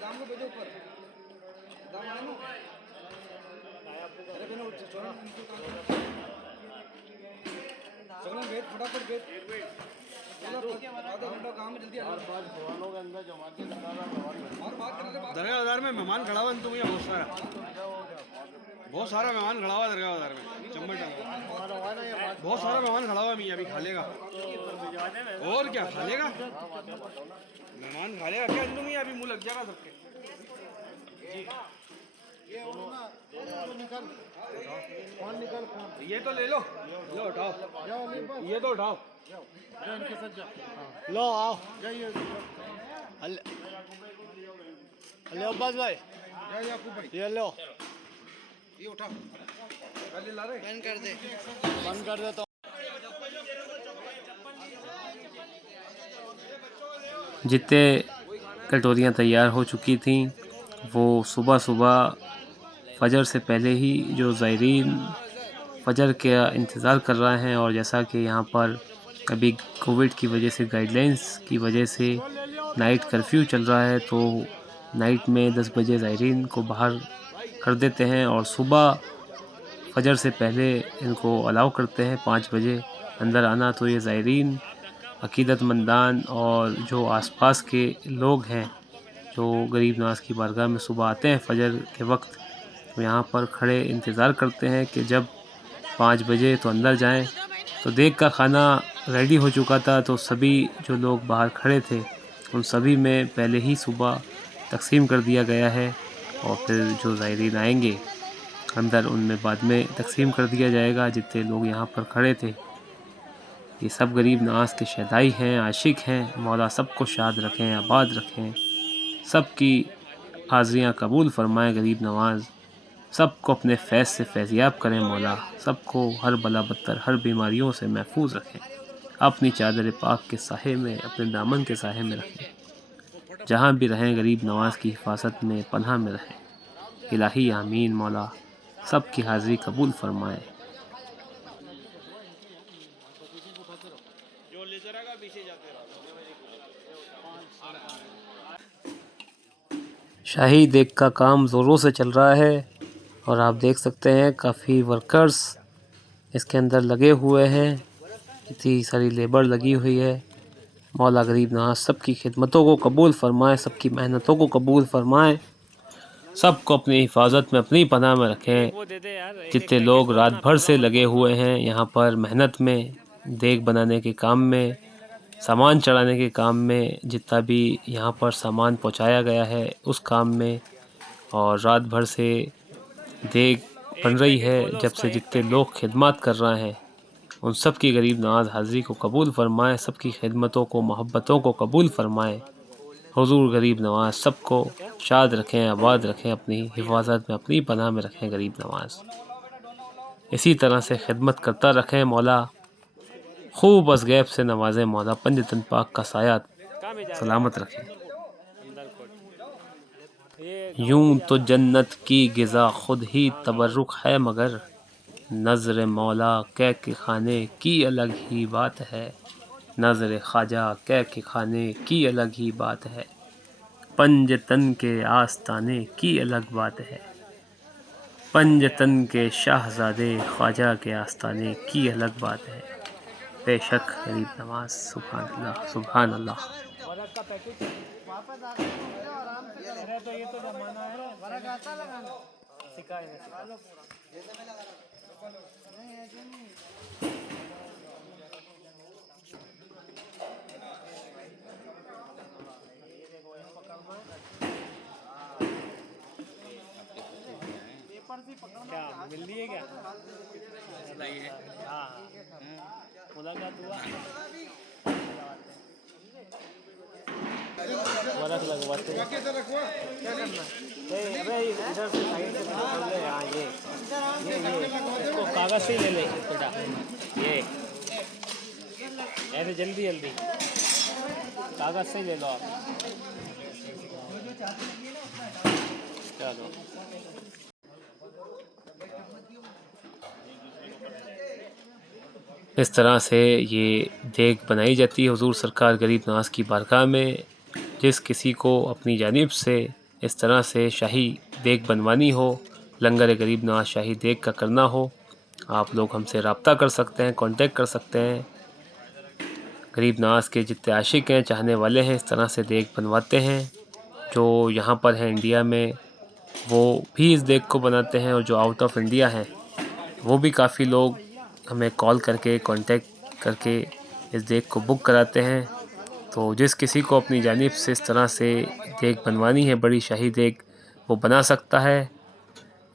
दाम को भेजो ऊपर दाम आए ना। अरे मैंने चलो भेज फटाफट भेज आधा घंटा काम में जल्दी और बात भगवानों के अंदर जमा के और बात करने दरगाह बाजार में मेहमान खड़ा हुआ तुम यहाँ बहुत सारा मेहमान खड़ा हुआ दरगाह बाजार में चम्बल टांगा बहुत सारा मेहमान खड़ा हुआ मैं अभी खा लेगा और क्या खा लेगा मेहमान खा लेगा क्या तुम अभी मुंह लग जाएगा सबके। ये तो ले लो उठाओ ये तो उठाओ लो आओ ले अब्बास भाई ये लो ये उठा बंद कर दे तो जितने कटोरियाँ तैयार हो चुकी थीं वो सुबह सुबह फजर से पहले ही जो ज़ायरीन फजर का इंतज़ार कर रहे हैं, और जैसा कि यहाँ पर अभी कोविड की वजह से गाइडलाइंस की वजह से नाइट कर्फ्यू चल रहा है, तो नाइट में 10 बजे ज़ायरीन को बाहर कर देते हैं और सुबह फजर से पहले इनको अलाउ करते हैं 5 बजे अंदर आना। तो ये ज़ायरीन अकीदतमंदान और जो आसपास के लोग हैं जो गरीब नवाज़ की बारगाह में सुबह आते हैं फजर के वक्त, तो यहाँ पर खड़े इंतज़ार करते हैं कि जब 5 बजे तो अंदर जाएं। तो देग का खाना रेडी हो चुका था, तो सभी जो लोग बाहर खड़े थे उन सभी में पहले ही सुबह तकसीम कर दिया गया है, और फिर जो ज़ायरीन आएंगे अंदर उनमें बाद में तकसीम कर दिया जाएगा। जितने लोग यहाँ पर खड़े थे ये सब गरीब नवाज़ के शहदाई हैं, आशिक हैं। मौला सबको शाद रखें, आबाद रखें, सबकी हाज़रियाँ कबूल फरमाएँ। गरीब नवाज़ सबको अपने फैज़ से फैज़याब करें। मौला सबको हर बला बत्तर हर बीमारियों से महफूज रखें, अपनी चादर पाक के साहे में, अपने दामन के साहे में रखें। जहाँ भी रहें गरीब नवाज़ की हिफाजत में, पनाह में रहें। इलाही आमीन। मौला सबकी हाज़री कबूल फरमाए। शाही देग का काम ज़ोरों से चल रहा है और आप देख सकते हैं काफ़ी वर्कर्स इसके अंदर लगे हुए हैं, इतनी सारी लेबर लगी हुई है। मौला गरीब नवाज़ सबकी खिदमतों को कबूल फरमाए, सबकी मेहनतों को कबूल फरमाए, सबको अपनी हिफाजत में, अपनी पनाह में रखें। जितने लोग रात भर से लगे हुए हैं यहाँ पर मेहनत में, देग बनाने के काम में, सामान चढ़ाने के काम में, जितना भी यहाँ पर सामान पहुँचाया गया है उस काम में, और रात भर से देग बन रही है जब से जितने लोग खिदमत कर रहे हैं उन सब की गरीब नवाज़ हाज़री को कबूल फरमाए, सबकी खिदमतों को, मोहब्बतों को कबूल फरमाए। हुजूर गरीब नवाज़ सबको शाद रखें, आबाद रखें, अपनी हिफाजत में, अपनी पनाह में रखें। गरीब नवाज़ इसी तरह से खिदमत करता रखें। मौला खूब बस गैब से नवाज़ें। मौला पंजतन पाक का साया सलामत रखें। यूं तो जन्नत की गिज़ा खुद ही तबर्रुक है, मगर नज़र मौला कै के खाने की अलग ही बात है। नज़र ख्वाजा कै के खाने की अलग ही बात है। पंजतन के आस्ताने की अलग बात है। पंजतन के शाहज़ादे ख्वाजा के आस्ताने की अलग बात है। बेशक गरीब नवाज, सुभान अल्लाह, सुभान अल्लाह। वापस आके घूम जाओ, आराम से करो। तो ये तो जमाना है, फर्क आता लगाना। सिखाएंगे। नहीं ऐसे नहीं। पेपर से पकड़ना क्या मिल रही है क्या? हाँ, मुलाकात हुआ, वरक लगवाते हैं। क्या करना? नहीं, अबे इधर से साइड से पकड़ ले। हाँ, ये इसको कागज से ही ले ले बेटा, ये ऐसे जल्दी जल्दी कागज से ही ले लो आप। चलो, इस तरह से ये देग बनाई जाती है हुजूर सरकार गरीब नवाज़ की बारगाह में। जिस किसी को अपनी जानिब से इस तरह से शाही देग बनवानी हो, लंगर गरीब नवाज़ शाही देग का करना हो, आप लोग हमसे रब्ता कर सकते हैं, कांटेक्ट कर सकते हैं। गरीब नवाज़ के जितने आशिक हैं, चाहने वाले हैं, इस तरह से देग बनवाते हैं। जो यहाँ पर हैं इंडिया में, वो भी इस देग को बनाते हैं, और जो आउट ऑफ इंडिया हैं वो भी काफ़ी लोग हमें कॉल करके, कांटेक्ट करके इस देग को बुक कराते हैं। तो जिस किसी को अपनी जानिब से इस तरह से देग बनवानी है, बड़ी शाही देग, वो बना सकता है।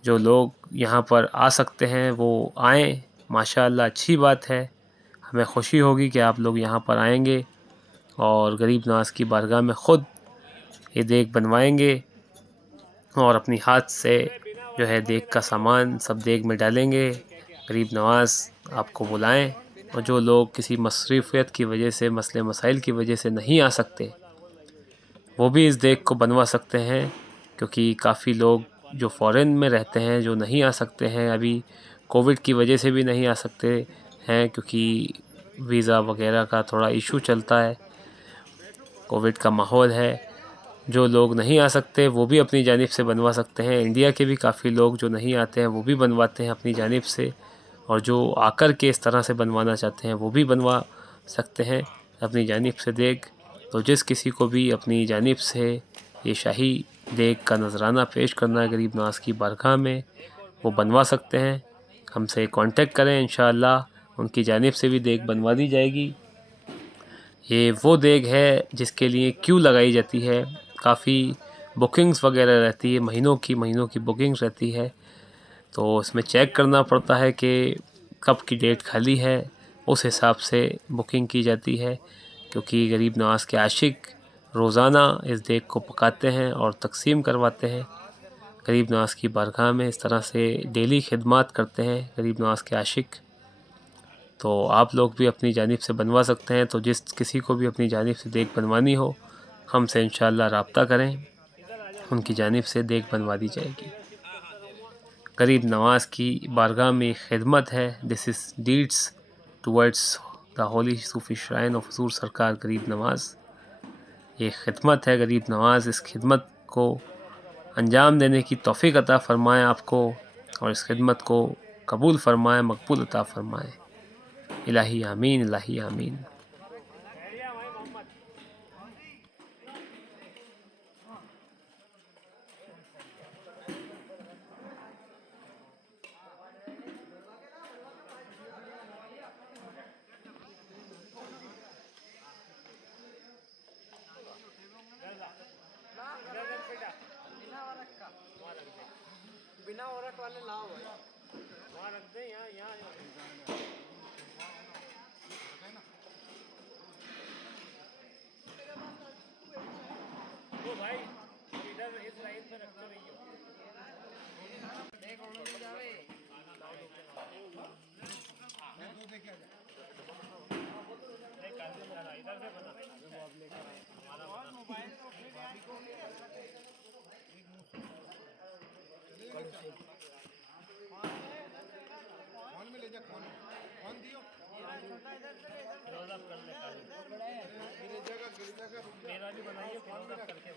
जो लोग यहाँ पर आ सकते हैं वो आएँ, माशाअल्लाह अच्छी बात है। हमें खुशी होगी कि आप लोग यहाँ पर आएंगे और गरीब नवाज़ की बारगाह में ख़ुद ये देग बनवाएंगे और अपनी हाथ से जो है देग का सामान सब देग में डालेंगे। गरीब नवाज़ आपको बुलाएं, और जो लोग किसी मसरूफियत की वजह से, मसले मसाइल की वजह से नहीं आ सकते, वो भी इस देग को बनवा सकते हैं। क्योंकि काफ़ी लोग जो फ़ॉरेन में रहते हैं, जो नहीं आ सकते हैं, अभी कोविड की वजह से भी नहीं आ सकते हैं, क्योंकि वीज़ा वगैरह का थोड़ा इशू चलता है, कोविड का माहौल है। जो लोग नहीं आ सकते वो भी अपनी जानिब से बनवा सकते हैं। इंडिया के भी काफ़ी लोग जो नहीं आते हैं वो भी बनवाते हैं अपनी जानिब से, और जो आकर के इस तरह से बनवाना चाहते हैं वो भी बनवा सकते हैं अपनी जानिब से देग। तो जिस किसी को भी अपनी जानिब से ये शाही देग का नजराना पेश करना है गरीब नवाज़ की बारगाह में, वो बनवा सकते हैं। हमसे कांटेक्ट करें, इंशाअल्लाह उनकी जानिब से भी देग बनवा दी जाएगी। ये वो देग है जिसके लिए क्यू लगाई जाती है, काफ़ी बुकिंग्स वगैरह रहती है, महीनों की बुकिंग्स रहती है। तो इसमें चेक करना पड़ता है कि कब की डेट खाली है, उस हिसाब से बुकिंग की जाती है। क्योंकि गरीब नवाज़ के आशिक रोज़ाना इस देग को पकाते हैं और तकसीम करवाते हैं गरीब नवाज़ की बारगाह में। इस तरह से डेली खिदमत करते हैं गरीब नवाज़ के आशिक। तो आप लोग भी अपनी जानिब से बनवा सकते हैं। तो जिस किसी को भी अपनी जानिब से देग बनवानी हो, हमसे इंशाअल्लाह रब्ता करें, उनकी जानिब से देग बनवा दी जाएगी। गरीब नवाज़ की बारगाह में खिदमत है। This is deeds towards the holy Sufi shrine of हुज़ूर सरकार गरीब नवाज़। ये खिदमत है गरीब नवाज़। इस खिदमत को अंजाम देने की तौफ़ीक़ अता फ़रमाएँ आपको, और इस खिदमत को कबूल फ़रमाएँ, मकबूल अता फ़रमाएँ। इलाही आमीन, इलाही आमीन। बिना औरत वाले लाओ भाई। वहाँ रख दें, यहाँ वो भाई इधर इस लाइन पे रखते रहिए। इधर से बना मेरा भी बनाइए, करके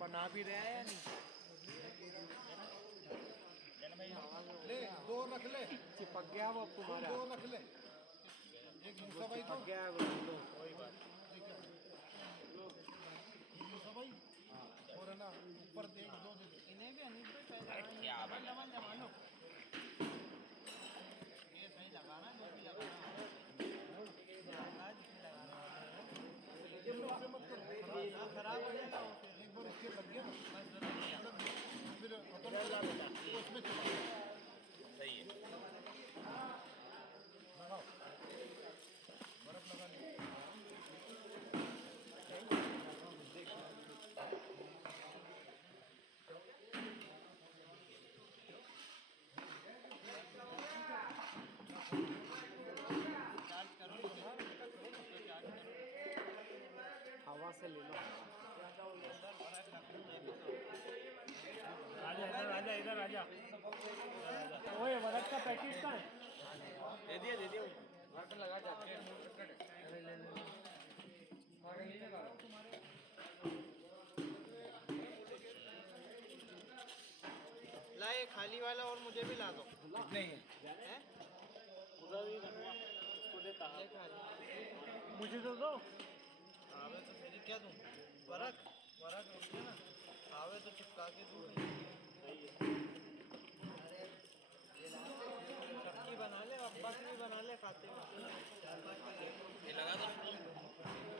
बना भी रहे हैं या नहीं? ले दो रख ले, चिपक गया वो तुम्हारा, दो रख ले, एक मूसा भाई चिपक गया वो, कोई बात मूसा भाई और है ना ऊपर देख दो दे दो इन्हें भी अनिल भाई पहले क्या बात जमा लो, ये सही लगाना जो भी लगाना खराब हो जाएगा एक बार उसके लग गया फिर अपन चला लेता उसमें सही है लगाओ बर्फ लगा ली हवा से ले लो आजा इधर आजा ओए वरक का पैकेट कहाँ है दे दिया वरक लगा जाके अरे ले ला ये खाली वाला और मुझे भी ला दो कितने हैं उधर ही रखवा उसको देता है मुझे तो दो आवे तो मेरी क्या दूं वरक बोलते ना आवे तो चिपका के दूं सब्जी बना ले अब्बा की बना ले खाते हैं ये लगा दो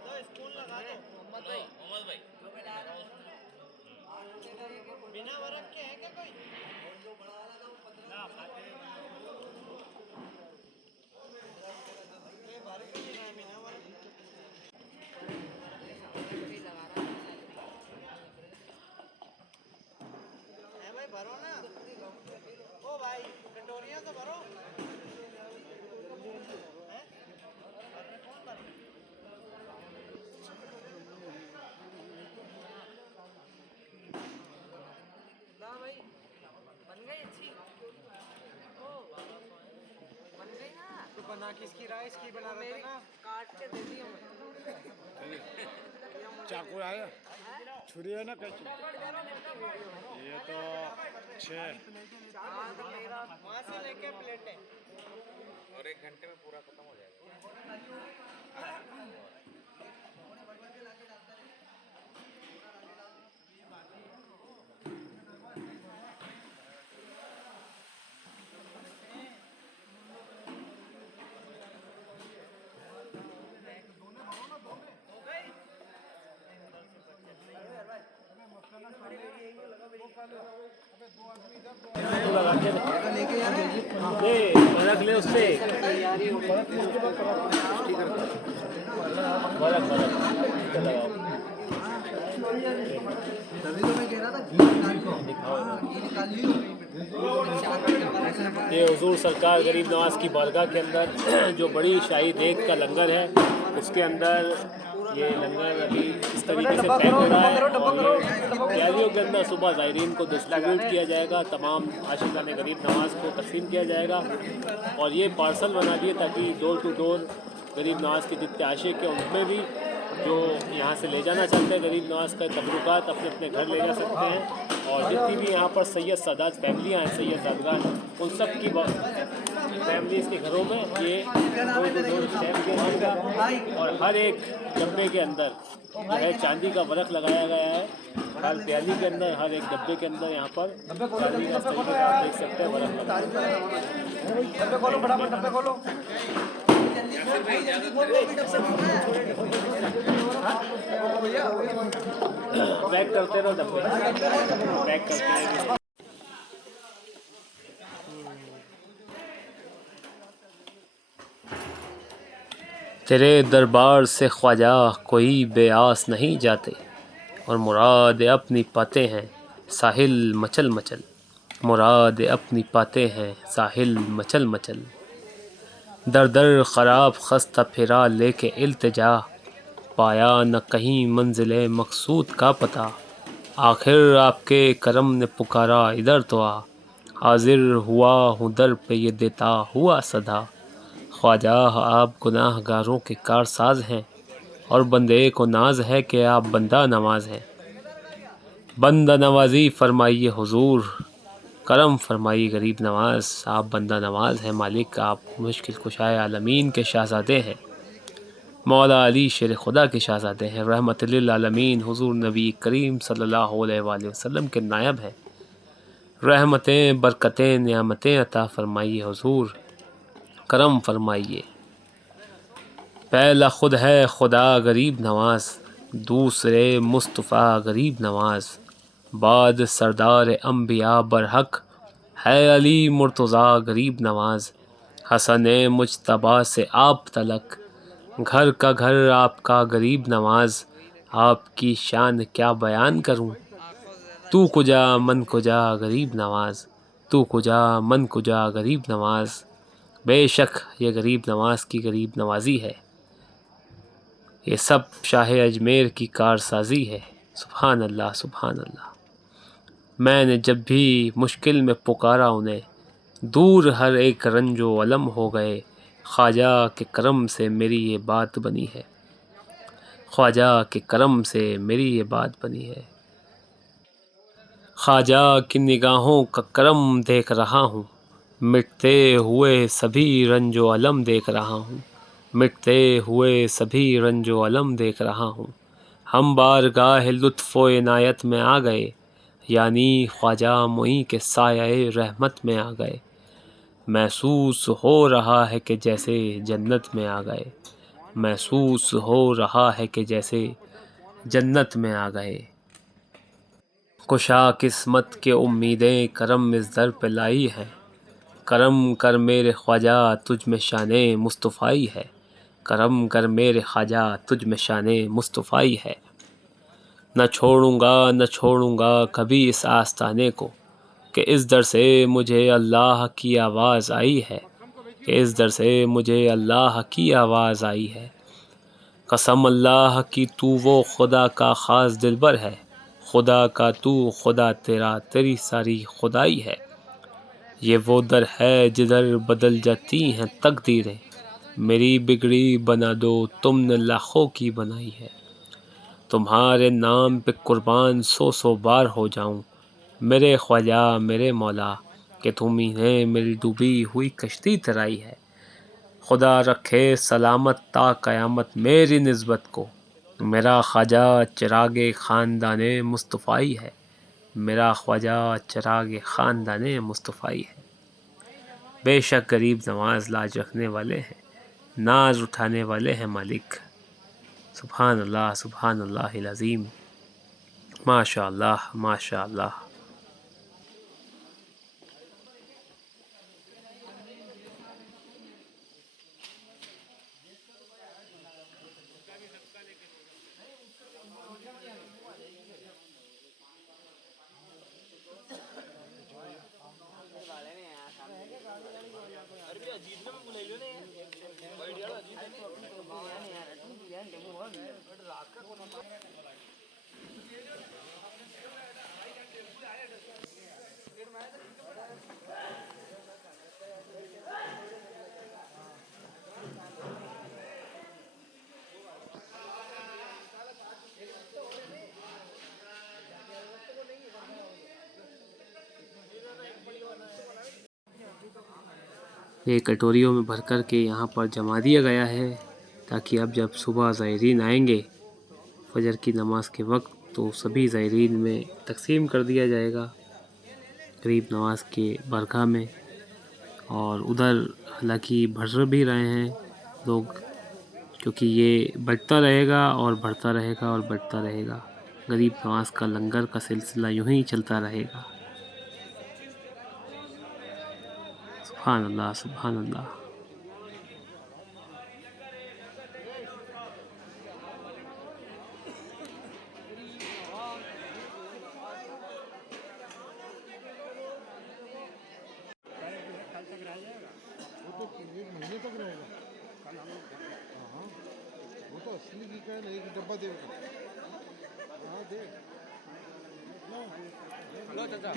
तो स्पून लगा दो मोहम्मद भाई बिना वरक के है क्या कोई ना खाते वरक के बिना वरक भरो ना ओ भाई कटोरियां तो भरो हैं कौन भरे ला भाई बन गई अच्छी ओ बन गई ना तो बना किसकी राइस की बना रहा था ना काट के दे दी हमें चाकू आया छुरी है ना कैची ये तो 6 वहाँ से लेके प्लेटें और 1 घंटे में पूरा खत्म हो जाएगा रख ले उससे ये हुजूर सरकार गरीब नवाज की बारगाह के अंदर जो बड़ी शाही देग का लंगर है उसके अंदर ये लंगर अभी इस तरीके से पैक हो रहा है और तैयारियों के अंदर सुबह ज़ायरीन को डिस्ट्रीब्यूट किया जाएगा, तमाम आशिकाने गरीब नवाज को तकसीम किया जाएगा और ये पार्सल बना दिए ताकि डोर टू डोर गरीब नवाज के जितने आशिक हैं उनमें भी जो यहाँ से ले जाना चाहते हैं गरीब नवाज का तबरुकात अपने अपने घर ले जा सकते हैं और जितनी भी यहाँ पर सैयद सादात फैमिलियाँ हैं सैयद सादगान उन सब की फैमिलीज़ के घरों में ये और हर एक डब्बे के अंदर जो है चांदी का वर्क लगाया गया है। हर प्याली के अंदर हर एक डब्बे के अंदर यहाँ पर चांदी का आप देख सकते हैं वर्क पैक करते रहो डब्बे पैक करते रहो। तेरे दरबार से ख्वाजा कोई बेआस नहीं जाते और मुराद अपनी पाते हैं साहिल मचल मचल, मुराद अपनी पाते हैं साहिल मचल मचल। दर दर ख़राब खस्ता फिरा लेके इल्तिजा, पाया न कहीं मंजिले मकसूद का पता। आखिर आपके करम ने पुकारा इधर तो आ, हाजिर हुआ हूँ दर पे ये देता हुआ सदा। ख्वाजा आप गुनाहगारों के कारसाज हैं और बंदे को नाज है कि आप बंदा नवाज हैं। बंदा नवाजी फरमाइए हुजूर, करम फरमाइए गरीब नवाज, आप बंदा नवाज हैं मालिक, आप मुश्किल कुशाए आलमीन के शहज़ादे हैं, मौला अली शेर खुदा के शहज़ादे हैं, रहमत लिल आलमीन हुज़ूर नबी करीम सल्लल्लाहु अलैहि वसल्लम के नायब हैं। रहमतें बरकतें नियामतें अता फरमाइए हुज़ूर, करम फरमाइए। पहला खुद है खुदा गरीब नवाज, दूसरे मुस्तफ़ा गरीब नवाज, बाद सरदार अम्बिया बरहक है अली मुर्तज़ा गरीब नवाज। हसन मुजतबा से आप तलक घर का घर आपका गरीब नवाज, आपकी शान क्या बयान करूं, तू कुजा मन कुजा गरीब नवाज, तू कुजा मन कुजा गरीब नवाज। बेशक ये गरीब नवाज की गरीब नवाजी है, ये सब शाह अजमेर की कारसाजी है। सुभान अल्लाह सुभान अल्लाह। मैंने जब भी मुश्किल में पुकारा उन्हें, दूर हर एक रंजो अलम हो गए, ख्वाजा के करम से मेरी ये बात बनी है, ख्वाजा के करम से मेरी ये बात बनी है। ख्वाजा की निगाहों का करम देख रहा हूँ, मिटते हुए सभी रंजो अलम देख रहा हूँ, मिटते हुए सभी रंजो अलम देख रहा हूँ। हम बारगाह लुत्फ़ो इनायत में आ गए, यानी ख्वाजा मुई के साये रहमत में आ गए। महसूस हो रहा है कि जैसे जन्नत में आ गए, महसूस हो रहा है कि जैसे जन्नत में आ गए। कुशा किस्मत के उम्मीदें करम इस दर पे लाई हैं, करम कर मेरे ख्वाजा तुझ में शाने मुस्तफ़ाई है, करम कर मेरे ख्वाजा तुझ में शाने मुस्तफ़ाई है। न छोड़ूंगा कभी इस आस्ताने को, कि इस दर से मुझे अल्लाह की आवाज़ आई है, कि इस दर से मुझे अल्लाह की आवाज़ आई है। कसम अल्लाह की तू वो खुदा का ख़ास दिलबर है, खुदा का तू खुदा तेरा तेरी सारी खुदाई है। ये वो दर है जिधर बदल जाती हैं तकदीरें, मेरी बिगड़ी बना दो तुमने लाखों की बनाई है। तुम्हारे नाम पे कुर्बान 100 बार हो जाऊं, मेरे ख्वाजा मेरे मौला, कि तुम ही ने मेरी डूबी हुई कश्ती तराई है। खुदा रखे सलामत ता क़यामत मेरी निस्बत को, मेरा ख्वाजा चिरागे ख़ानदाने मुस्तफ़ाई है, मेरा ख्वाजा चिरागे ख़ानदाने मुस्तफ़ाई है। बेशक गरीब नवाज लाज रखने वाले हैं, नाज उठाने वाले हैं मालिक। सुभान अल्लाह अज़ीम, माशा अल्लाह माशा अल्लाह। ये कटोरियों में भर कर के यहाँ पर जमा दिया गया है, ताकि अब जब सुबह ज़ायरीन आएंगे फजर की नमाज के वक्त, तो सभी ज़ायरीन में तकसीम कर दिया जाएगा गरीब नवाज के बरगाह में। और उधर हालांकि भर भी रहे हैं लोग, क्योंकि ये बढ़ता रहेगा और बढ़ता रहेगा और बढ़ता रहेगा। गरीब नवाज का लंगर का सिलसिला यूं ही चलता रहेगा। सुभान अल्लाह सुभान अल्लाह। वो तो असली की का एक डब्बा दे। हाँ दे। हेलो चाचा।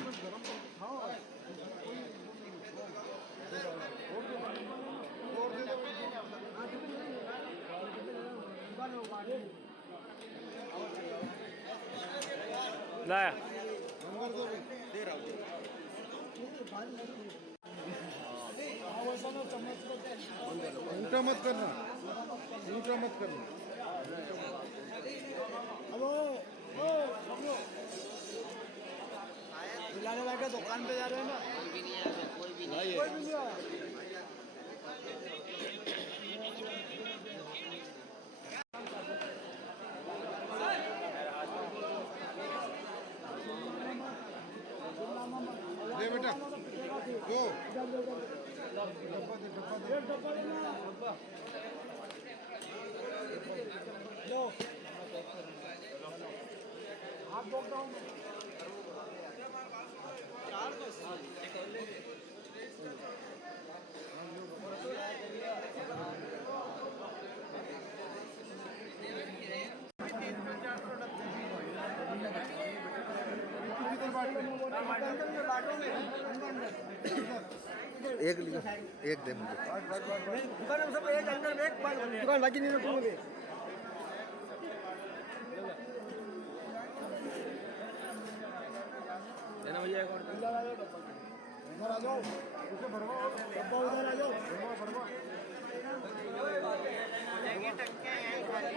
लाया दे रहा हूँ। उल्टा मत करना, उल्टा मत करना। बुलाने वाले दुकान पे जा रहे हैं ना, कोई भी नहीं आया, कोई भी नहीं आया। ले बेटा, दो एक लियो, एक दे मुझे। दुकान में सब एक अंदर में एक दुकान बाकी नहीं रखूंगे। देना भैया इधर आ जाओ, उसे भरवाओ, डब्बा उधर आ जाओ, भरवा ये टंकियां यहीं खाली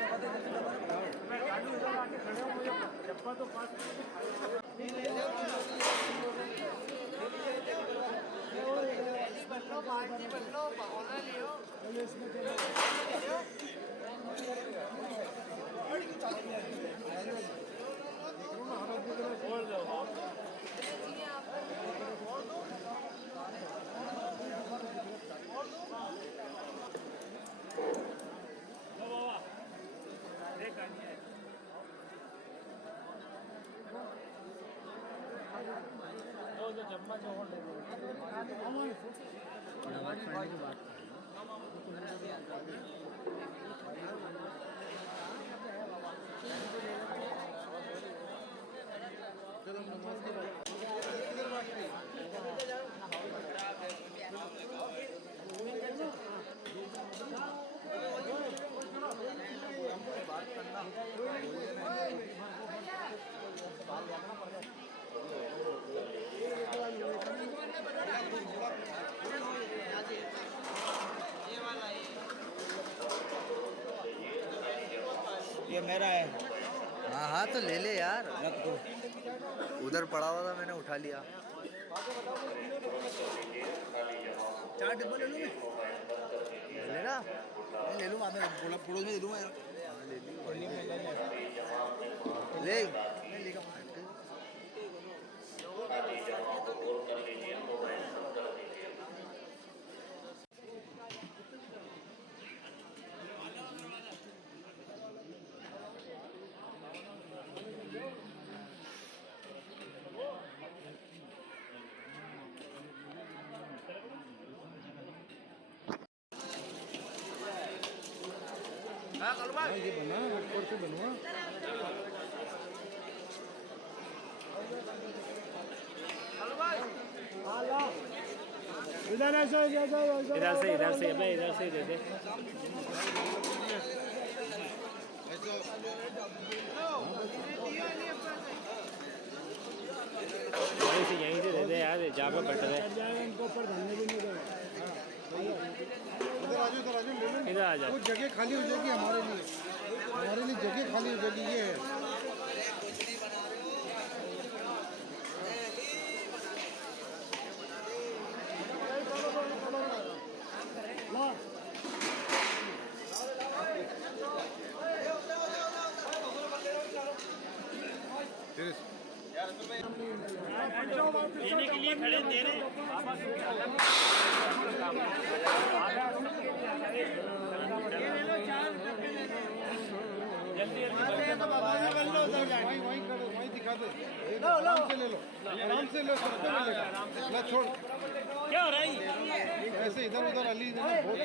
गाड़ी उधर आके खड़े हो, मुझे डब्बा तो पास बाल्टी बन लो, भगोना लियो। ये मेरा है। हाँ हाँ तो ले ले यार, रख दो। उधर पड़ा हुआ था मैंने उठा लिया। 4 डिब्बा ले लूँ मैं? लेना मैं ले लूँ, बाद में पड़ोस में दे दूँगा। ले ये बना ऊपर से बनवा। इधर ऐसे इधर से अबे इधर से दे दे। यहीं से दे दे यार, जहाँ पे बट रहे। इनको ऊपर धरने भी नहीं देगा। इधर आ जाओ, इधर आ जाओ, ले लो। इधर आ जा। कुछ जगह खाली हो जाएगी हमारे लिए जगह खाली हो जाएगी। ये है देने के लिए खड़े दे रहे वहीं दिखा दे, आराम से ले लो, आराम से लो, सस्ते में लेगा ना, छोड़। क्या हो रहा है? ऐसे इधर उधर अली बहुत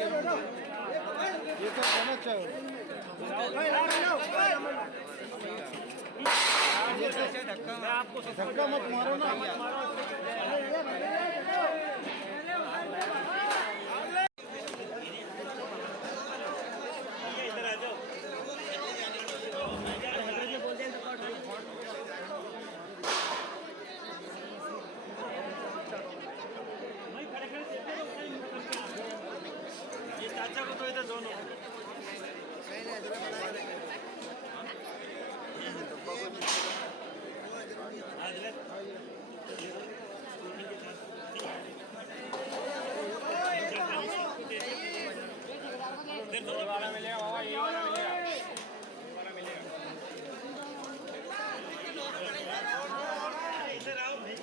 ये तो होना चाहिए। धक्का मत मारो ना। इधर आ जाओ। बच्चा को तो इधर दोनों वाला मिलेगा बाबा, ये वाला मिलेगा, ये वाला मिलेगा। इधर आओ भाई।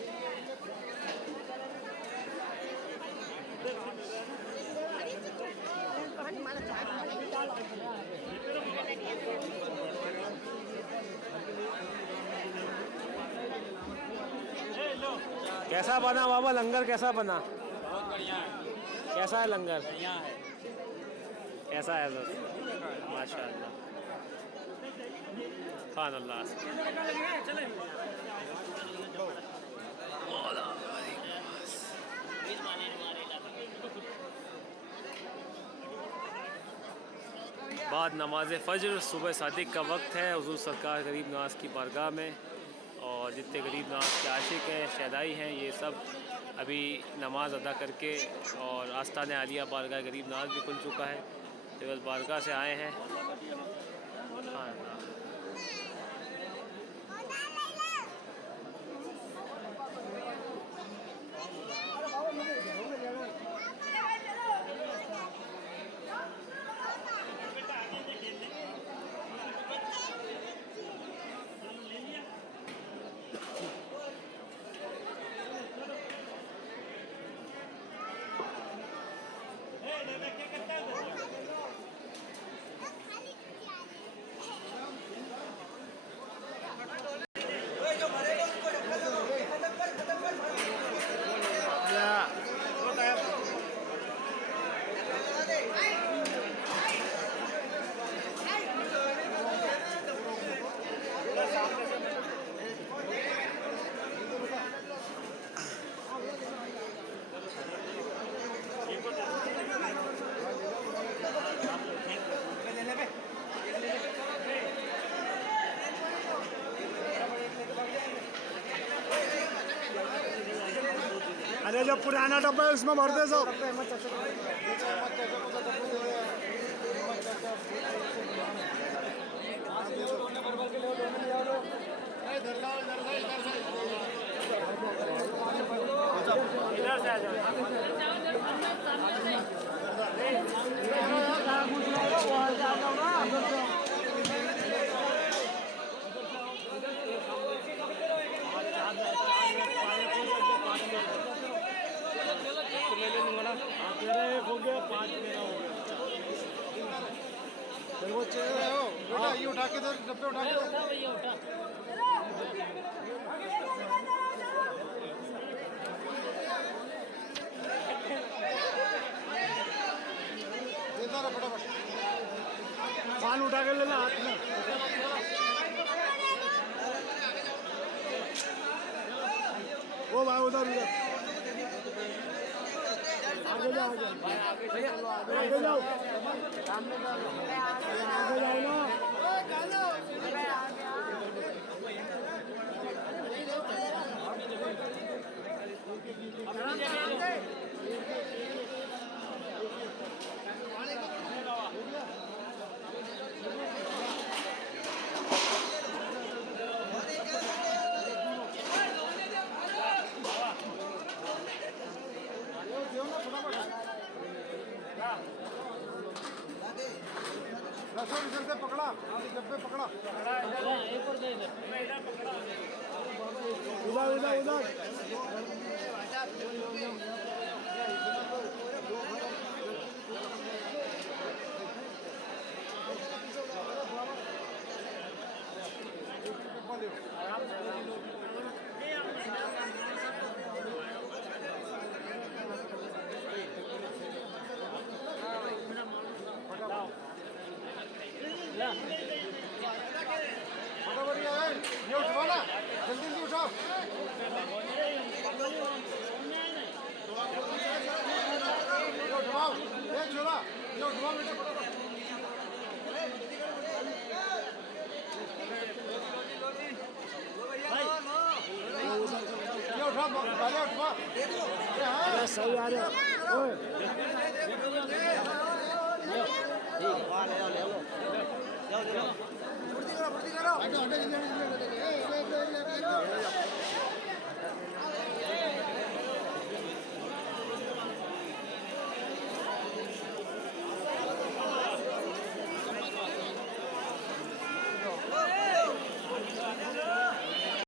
कैसा बना बाबा लंगर, कैसा बना? बहुत बढ़िया है, कैसा है लंगर? बढ़िया है। कैसा है सर? माशाअल्लाह, खान अल्लाह। बाद नमाज फ़ज्र सुबह सादिक का वक्त है। हुज़ूर सरकार गरीब नवाज की बारगाह में, और जितने गरीब नवाज के आशिक हैं, शहदाई हैं, ये सब अभी नमाज अदा करके, और आस्तान आलिया बारगाह गरीब नवाज भी खुल चुका है, तो बस बारगाह से आए हैं। हाँ, अरे जो पुराना डब्बा है उसमें भर दे सब। इधर से आ जाओ। वो चेहरा हो बेटा, ये उठा के दो, डब्बे उठा के दो। देता रहा फटाफट, पान उठा के लेना हाथ में। वो भाई उधर उधर आगे जाओ, आगे जाओ, सामने जाओ, आगे जाओ ना। रसों इधर से पकड़ा, डब्बे पकड़ा, उधर उधर उधर। फटाफट ये उठवा ना, जल्दी जल्दी उठाओ। ये उठवाओ, ये छोरा, ये उठवाओ बेटा फटाफट। ये उठा, पहले उठवा। सही आ रहे। हटो हटो जल्दी जल्दी जल्दी,